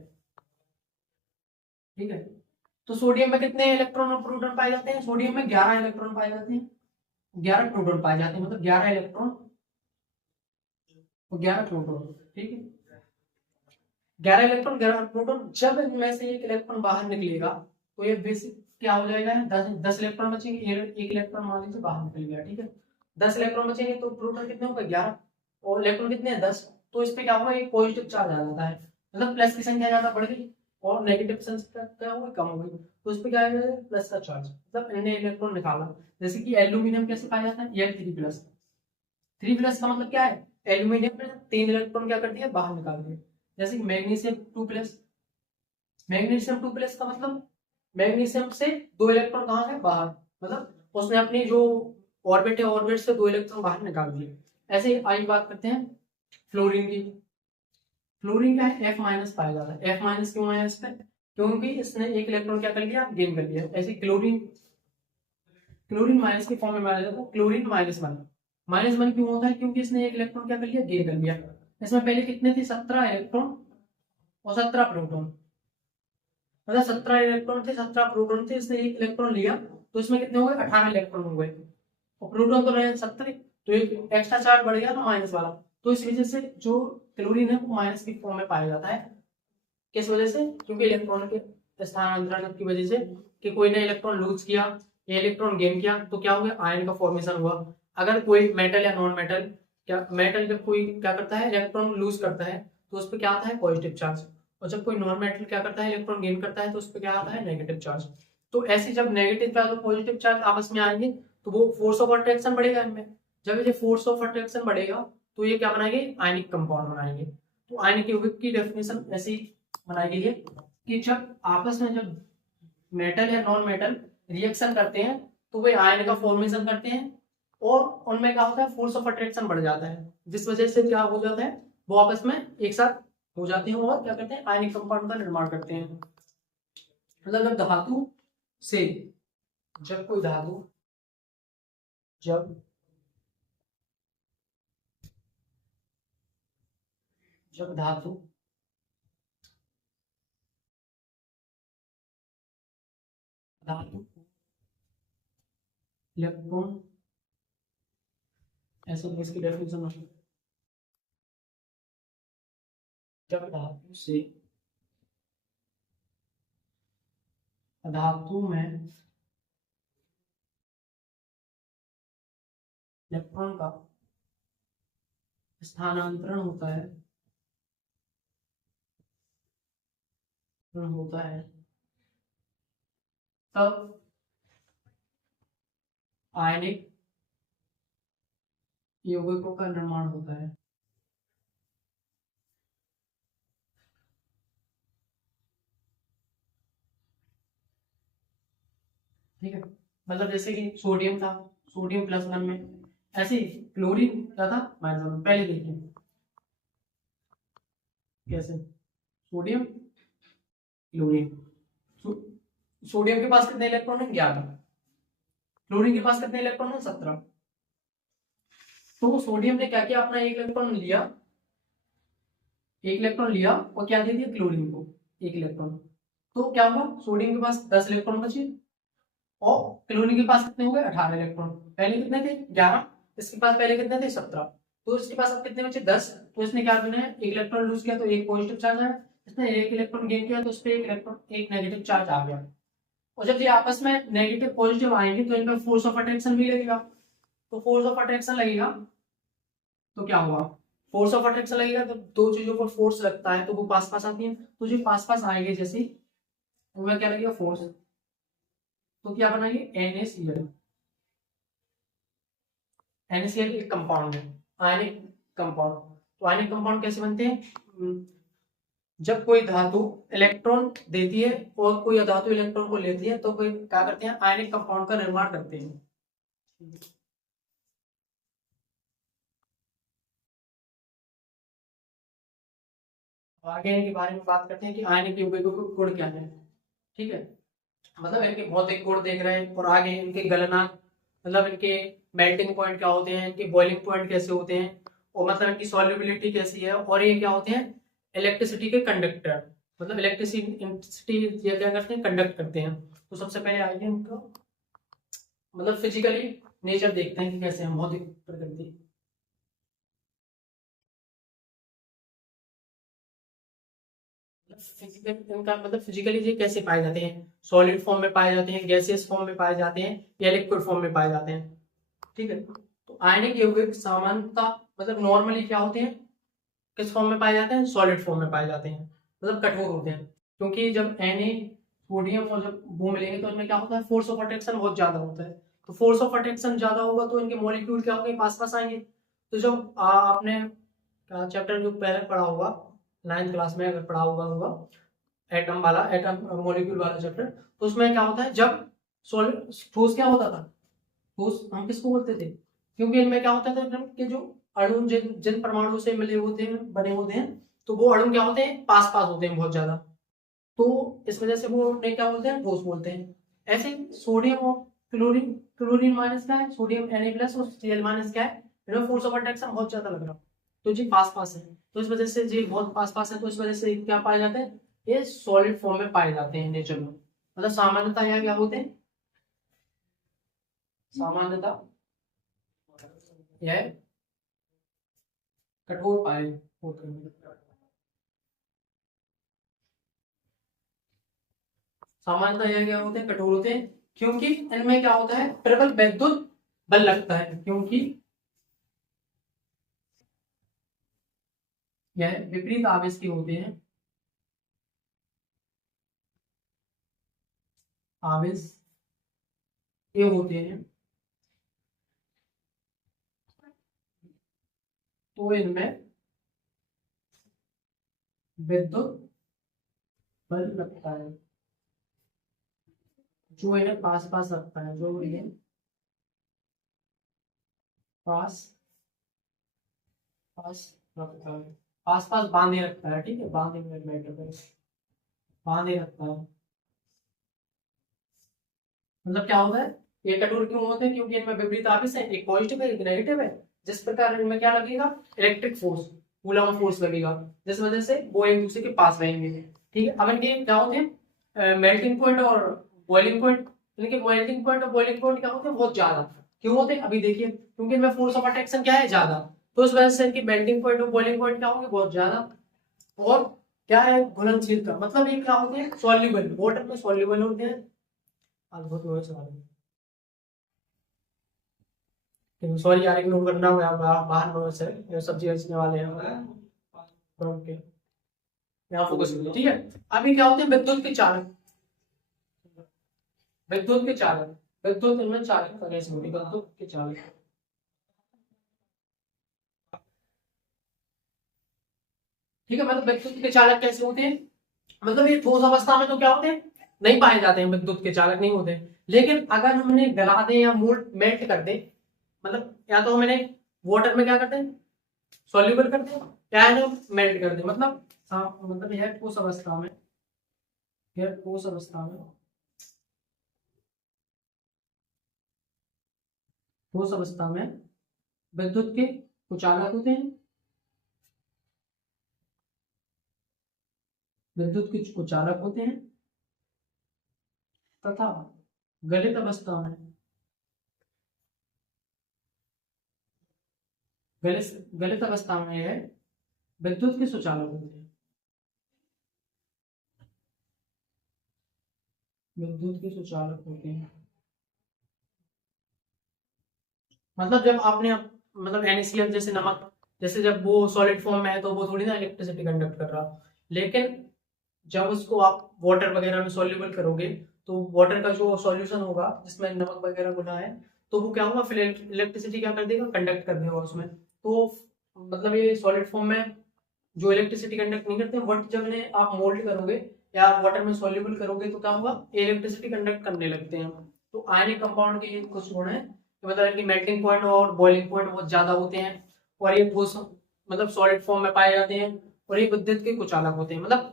ठीक है। तो सोडियम में कितने इलेक्ट्रॉन और प्रोटॉन पाए जाते हैं, सोडियम में 11 इलेक्ट्रॉन पाए जाते हैं, 11 प्रोटॉन पाए जाते हैं, मतलब 11 इलेक्ट्रॉन और 11 प्रोटॉन, ठीक है। 11 इलेक्ट्रॉन 11 प्रोटॉन, जब इनमें से एक इलेक्ट्रॉन बाहर निकलेगा तो ये बेसिक क्या हो जाएगा, 10 इलेक्ट्रॉन बचेंगे, एक इलेक्ट्रॉन मान लीजिए बाहर निकल गया, ठीक है। 10 इलेक्ट्रॉन बचेंगे तो प्रोटॉन कितने होगा, 11, और इलेक्ट्रॉन कितने हैं, 10। तो इस पे क्या होगा, एक पॉजिटिव चार्ज आ जाता है, मतलब प्लस की संख्या ज्यादा बढ़ गई और नेगेटिव संख्या क्या हो गई, कम हो गई, तो इस पे क्या आएगा, प्लस का चार्ज, मतलब इन्हें इलेक्ट्रॉन निकाला। जैसे कि एल्यूमिनियम कैसे पाया जाता है, Al3+। 3+ का मतलब क्या है, एल्यूमिनियम में 3 इलेक्ट्रॉन क्या कर दिया, बाहर निकाल दिए। जैसे मैग्नीशियम 2+, मैग्नीशियम 2+ का मतलब मैग्नीशियम से 2 इलेक्ट्रॉन कहाँ है, बाहर, मतलब उसने अपनी जो ऑर्बिट है, ऑर्बिट से 2 इलेक्ट्रॉन बाहर निकाल दिए। ऐसे आई बात करते हैं फ्लोरीन की। फ्लोरीन क्या है, F- पाया जाता है। F- क्यों आया इस पे, क्योंकि इसने एक इलेक्ट्रॉन क्या कर लिया, गेन कर लिया। ऐसे क्लोरीन, क्लोरीन माइनस के फॉर्म में माना जाता है, क्लोरीन -1। -1 क्यों होता है, क्योंकि इसने एक इलेक्ट्रॉन क्या कर लिया, गेन कर लिया। इसमें पहले कितने थे, 17 इलेक्ट्रॉन और 17 प्रोटॉन, मतलब 17 इलेक्ट्रॉन थे, 17 प्रोटॉन थे, इसने एक इलेक्ट्रॉन लिया तो इसमें कितने हो गए, 18 इलेक्ट्रॉन हो गए, और प्रोटॉन तो रहे 17, तो एक एक्स्ट्रा चार्ज बढ़ गया ना, माइनस वाला। तो इस वजह से जो क्लोरीन है वो माइनस की फॉर्म में पाया जाता है। किस वजह से, क्योंकि इलेक्ट्रॉन के स्थानांतरण की वजह से, कि कोई ने इलेक्ट्रॉन लूज किया या इलेक्ट्रॉन गेन किया तो क्या हो गया, आयन का फॉर्मेशन हुआ। अगर कोई मेटल या नॉन मेटल, क्या मेटल जब कोई क्या करता है, इलेक्ट्रॉन लूज करता है तो उस पर क्या आता है, पॉजिटिव चार्ज, और जब कोई नॉन मेटल क्या करता है, इलेक्ट्रॉन गेन करता है तो उस पर क्या आता है, नेगेटिव चार्ज। तो ऐसे जब नेगेटिव चार्ज और पॉजिटिव चार्ज आपस में आएंगे तो वो फोर्स ऑफ अट्रैक्शन बढ़ेगा इनमें। जब ये फोर्स ऑफ अट्रैक्शन बढ़ेगा तो ये क्या बनाएंगे, आयनिक कंपाउंड बनाएंगे। तो आयनिक यौगिक की डेफिनेशन ऐसी बनाई गई है कि जब आपस में जब मेटल या नॉन मेटल रिएक्शन करते हैं तो वे आयन का फॉर्मेशन करते हैं और उनमें क्या होता है, फोर्स ऑफ अट्रैक्शन बढ़ जाता है, जिस वजह से क्या हो जाता है, वो आपस में एक साथ हो जाते हैं और क्या करते हैं, आयनिक कंपाउंड का निर्माण करते हैं। मतलब जब धातु से जब कोई धातु जब जब धातु धातु इलेक्ट्रॉन ऐसे इसकी डेफिनेशन जब धातु से धातु में इलेक्ट्रॉन का स्थानांतरण होता है तब आयनिक यौगिकों का निर्माण होता है। ठीक है, मतलब जैसे कि सोडियम था, सोडियम +1 में, ऐसे ही क्लोरीन क्या था, -1 में। पहले देखिए कैसे सोडियम क्लोरीन, सो, सोडियम के पास कितने इलेक्ट्रॉन है, 11, क्लोरीन के पास कितने इलेक्ट्रॉन है, 17। तो सोडियम ने क्या किया, अपना एक इलेक्ट्रॉन लिया और क्या दे दिया क्लोरीन को, एक इलेक्ट्रॉन। तो क्या हुआ, सोडियम के पास 10 इलेक्ट्रॉन बचे और क्लोरीन के पास कितने हो गए, 18 इलेक्ट्रॉन। पहले कितने थे, 11, इसके पास पहले कितने थे, 17। तो इसके पास अब कितने बचे, 10। तो इसने क्या बनाया, एक इलेक्ट्रॉन लूज किया तो एक पॉजिटिव चार्ज आया, इसने एक इलेक्ट्रॉन गेन किया तो इस पे एक नेगेटिव चार्ज आ गया। और जब ये आपस में नेगेटिव पॉजिटिव आएंगे तो इनमें फोर्स ऑफ अट्रैक्शन भी लगेगा। तो फोर्स ऑफ अट्रैक्शन लगेगा तो क्या हुआ, फोर्स ऑफ अट्रैक्शन लगेगा तो दो चीजों पर फोर्स लगता है तो वो पास पास आती है, तो जो पास पास आएंगे जैसे उनमें क्या लगेगा, फोर्स। तो क्या बनाएंगे, NaCl। NaCl एक कंपाउंड है, आयनिक कंपाउंड। तो आयनिक कंपाउंड कैसे बनते हैं, जब कोई धातु इलेक्ट्रॉन देती है और कोई अधातु इलेक्ट्रॉन को लेती है तो कोई क्या करते हैं, आयनिक कंपाउंड का निर्माण करते हैं। आगे इनके बारे में बात करते हैं कि आयनिक यौगिकों के गुण क्या है। ठीक है, मतलब इनके भौतिक गुण देख रहे हैं और आगे इनके गलनांक, मतलब इनके मेल्टिंग पॉइंट क्या होते हैं, इनके बॉइलिंग पॉइंट कैसे होते हैं, और मतलब इनकी सॉल्युबिलिटी कैसी है, और ये क्या होते हैं, इलेक्ट्रिसिटी के कंडक्टर, मतलब इलेक्ट्रिसिटी ये क्या करते हैं, कंडक्ट करते हैं। तो सबसे पहले आइए इनका मतलब फिजिकली नेचर देखते हैं कि कैसे हम, भौतिक प्रकृति। फिजिकल इनका मतलब फिजिकली ये कैसे पाए जाते हैं, सॉलिड फॉर्म में पाए जाते हैं, गैसियस फॉर्म में पाए जाते हैं या लिक्विड फॉर्म में पाए जाते हैं। ठीक है, तो आयनिक यौगिक सामान्यतः मतलब नॉर्मली क्या होते हैं, किस फॉर्म में पाए जाते हैं, सॉलिड फॉर्म में पाए जाते हैं, मतलब कठोर होते हैं। क्योंकि जब Na सोडियम और जब वो मिलेंगे तो इनमें क्या होता है, फोर्स ऑफ अट्रैक्शन बहुत ज्यादा होता है। तो फोर्स ऑफ अट्रैक्शन ज्यादा होगा तो इनके मॉलिक्यूल क्या होंगे, पास पास आएंगे। तो जब आपने चैप्टर जो पहले पढ़ा होगा 9th क्लास में, अगर पढ़ा होगा एटम मॉलिक्यूल वाला चैप्टर, तो उसमें क्या होता है, जब सॉलिड ठोस क्या होता था, ठोस हम किसको बोलते थे, क्योंकि इनमें क्या होता था कि जो अणु जिन जिन परमाणु से मिले होते हैं, बने होते हैं, तो वो अणु क्या होते हैं, पास पास होते हैं बहुत ज्यादा। तो इस वजह से वो उन्हें क्या बोलते हैं, ठोस बोलते हैं। ऐसे सोडियम और क्लोरीन, क्लोरीन माइनस क्या है, सोडियम Na+ और Cl माइनस क्या है, इनमें फोर्स ऑफ अट्रैक्शन बहुत ज्यादा लग रहा है, तो जी पास पास है, तो इस वजह से जी बहुत पास पास है, तो इस वजह से क्या पाए जाते हैं, ये सॉलिड फॉर्म में पाए जाते हैं नेचर में। मतलब सामान्यतः यहाँ क्या होते हैं, सामान्यतः यह कठोर पाए होते हैं, सामान्यतः यह क्या होते हैं, कठोर होते हैं, क्योंकि इनमें क्या होता है, प्रबल वैद्युत बल लगता है, क्योंकि यह विपरीत आवेश के होते हैं, आवेश ये होते हैं, तो इनमें विद्युत बल लगता है, जो इन्हें पास पास रखता है, जो इन्हें पास पास रखता है, पास पास बांधे रखता है। ठीक है, बांधे बांधे रखता है। मतलब क्या होता है, ये कठोर क्यों होते हैं, क्योंकि इनमें विपरीत आवेश है, एक पॉजिटिव है एक नेगेटिव है, जिस प्रकार इनमें क्या लगेगा, इलेक्ट्रिक फोर्स, कूलम फोर्स लगेगा, जिस वजह से वो एक दूसरे के पास रहेंगे। ठीक है, अब इनके क्या होते हैं, मेल्टिंग पॉइंट और बॉइलिंग पॉइंट। इनके मेल्टिंग पॉइंट और बॉइलिंग पॉइंट क्या होते हैं, बहुत ज्यादा। क्यों होते हैं, अभी देखिए, क्योंकि इनमें फोर्स ऑफ अट्रैक्शन क्या है, ज्यादा, तो इस वजह से इनकी मेल्टिंग पॉइंट और बॉइलिंग पॉइंट क्या होंगे, बहुत ज्यादा। और क्या है, घुलनशीलता, मतलब ये क्या होते हैं, सॉल्युबल, वाटर में सॉल्युबल होते हैं। अद्भुत हुआ सवाल, सॉरी यार, इग्नोर करना होगा, बाहर नोट्स है, सब्जी बेचने वाले हैं, ओके, यहाँ फोकस करिए। ठीक है, अभी क्या होते हैं, विद्युत के चालक, विद्युत के चालक, विद्युत इनमें चालक तरह से होती है, विद्युत के चालक। ठीक है, मतलब विद्युत के चालक कैसे होते हैं, मतलब ये ठोस अवस्था में तो क्या होते हैं, नहीं पाए जाते हैं, विद्युत के चालक नहीं होते। लेकिन अगर हमने गला दे या मोल्ड मेल्ट कर दे, मतलब या तो हमने वाटर में क्या करते हैं, सॉल्युबल करते हैं, या है ना मेल्ट कर दे, मतलब हाँ, मतलब यह ठोस अवस्था में, यह ठोस अवस्था में, ठोस अवस्था में विद्युत के कुचालक होते हैं, विद्युत के कुचालक होते हैं, तथा गलित अवस्था में, गलित अवस्था में यह विद्युत के सुचालक होते हैं, विद्युत के सुचालक होते हैं। मतलब जब आपने मतलब NaCl जैसे नमक, जैसे जब वो सॉलिड फॉर्म में है तो वो थोड़ी ना इलेक्ट्रिसिटी कंडक्ट कर रहा, लेकिन जब उसको आप वाटर वगैरह में सॉल्युबल करोगे, तो वाटर का जो सॉल्यूशन होगा जिसमें नमक वगैरह घुला है, तो वो क्या होगा, फिर इलेक्ट्रिसिटी क्या कर देगा, कंडक्ट कर देगा उसमें। तो मतलब ये सॉलिड फॉर्म में जो इलेक्ट्रिसिटी कंडक्ट नहीं करते, बट जब इन्हें आप मोल्ड करोगे या वाटर में सॉल्युबल करोगे, तो क्या होगा, इलेक्ट्रिसिटी कंडक्ट करने लगते हैं। तो आयनिक कंपाउंड के ये कुछ गुण है, मतलब इनकी मेल्टिंग पॉइंट और बॉइलिंग पॉइंट बहुत ज्यादा होते हैं, और ये ठोस मतलब सॉलिड फॉर्म में पाए जाते हैं, और ये विद्युत के कुचालक होते हैं। मतलब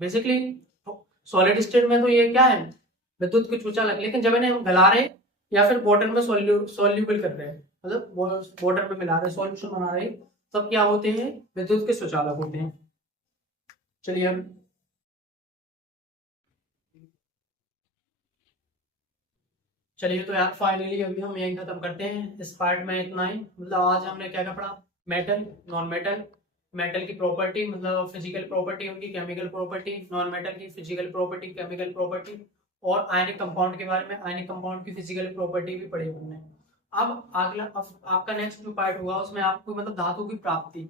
बेसिकली सॉलिड स्टेट में तो ये क्या है, विद्युत के कुचालक, लेकिन जब इन्हें हम गला रहे या फिर वाटर में सॉल्युबल कर रहे हैं, मतलब वाटर में मिला रहे, सॉल्यूशन बना रहे, तब क्या होते हैं, विद्युत के सुचालक होते हैं। चलिए अब चलिए, तो यार फाइनली अभी हम यही खत्म करते हैं, इस पार्ट में इतना ही। मतलब आज हमने क्या क्या पढ़ा, मेटल, नॉन मेटल, मेटल की प्रॉपर्टी मतलब फिजिकल प्रॉपर्टी उनकी, केमिकल प्रॉपर्टी, नॉन मेटल की फिजिकल प्रॉपर्टी केमिकल प्रॉपर्टी, और आयनिक कंपाउंड के बारे में, आयनिक कंपाउंड की फिजिकल प्रॉपर्टी भी पढ़ी हमने। अब अगला आपका नेक्स्ट जो पार्ट होगा उसमें आपको मतलब धातु की प्राप्ति,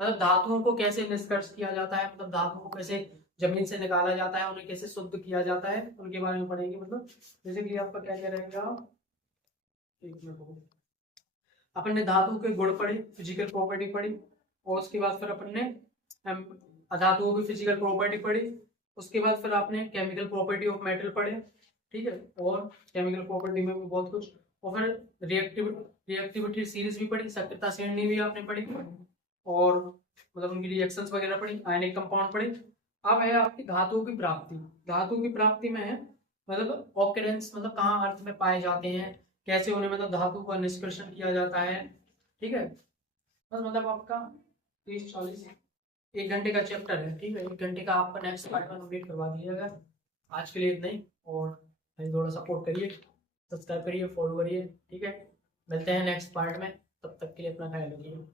मतलब धातुओं को कैसे निष्कर्ष किया जाता है, मतलब धातु को कैसे जमीन से निकाला जाता है, उन्हें कैसे शुद्ध किया जाता है, उनके बारे में पढ़ेंगे। मतलब जैसे कि आपका क्या क्या रहेगा, एक मिनट रुको। अपन ने धातु के गुण पढ़े, फिजिकल प्रॉपर्टी पढ़ी, और उसके बाद फिर अपन ने अधातुओं की फिजिकल प्रॉपर्टी पढ़ी, उसके बाद फिर आपने केमिकल प्रॉपर्टी ऑफ मेटल पढ़े। ठीक है, और केमिकल प्रॉपर्टी में भी बहुत कुछ, और फिर रिएक्टिविटी सीरीज भी पढ़ी, सक्रियता श्रेणी भी आपने पढ़ी, और मतलब उनकी रिएक्शंस वगैरह पढ़ी, आयनिक कंपाउंड पढ़े। अब है आपकी धातुओं की प्राप्ति, धातु की प्राप्ति में है मतलब ऑकरेंस, मतलब कहाँ अर्थ में पाए जाते हैं, कैसे उन्हें मतलब धातु का निष्कर्षण किया जाता है। ठीक है, बस मतलब आपका 30-40 एक घंटे का चैप्टर है। ठीक है, एक घंटे का आपका नेक्स्ट पार्ट में कंप्लीट करवा दीजिएगा। आज के लिए इतना ही, और थोड़ा सपोर्ट करिए, सब्सक्राइब करिए, फॉलो करिए। ठीक है, मिलते हैं नेक्स्ट पार्ट में, तब तक के लिए अपना ख्याल रखिए।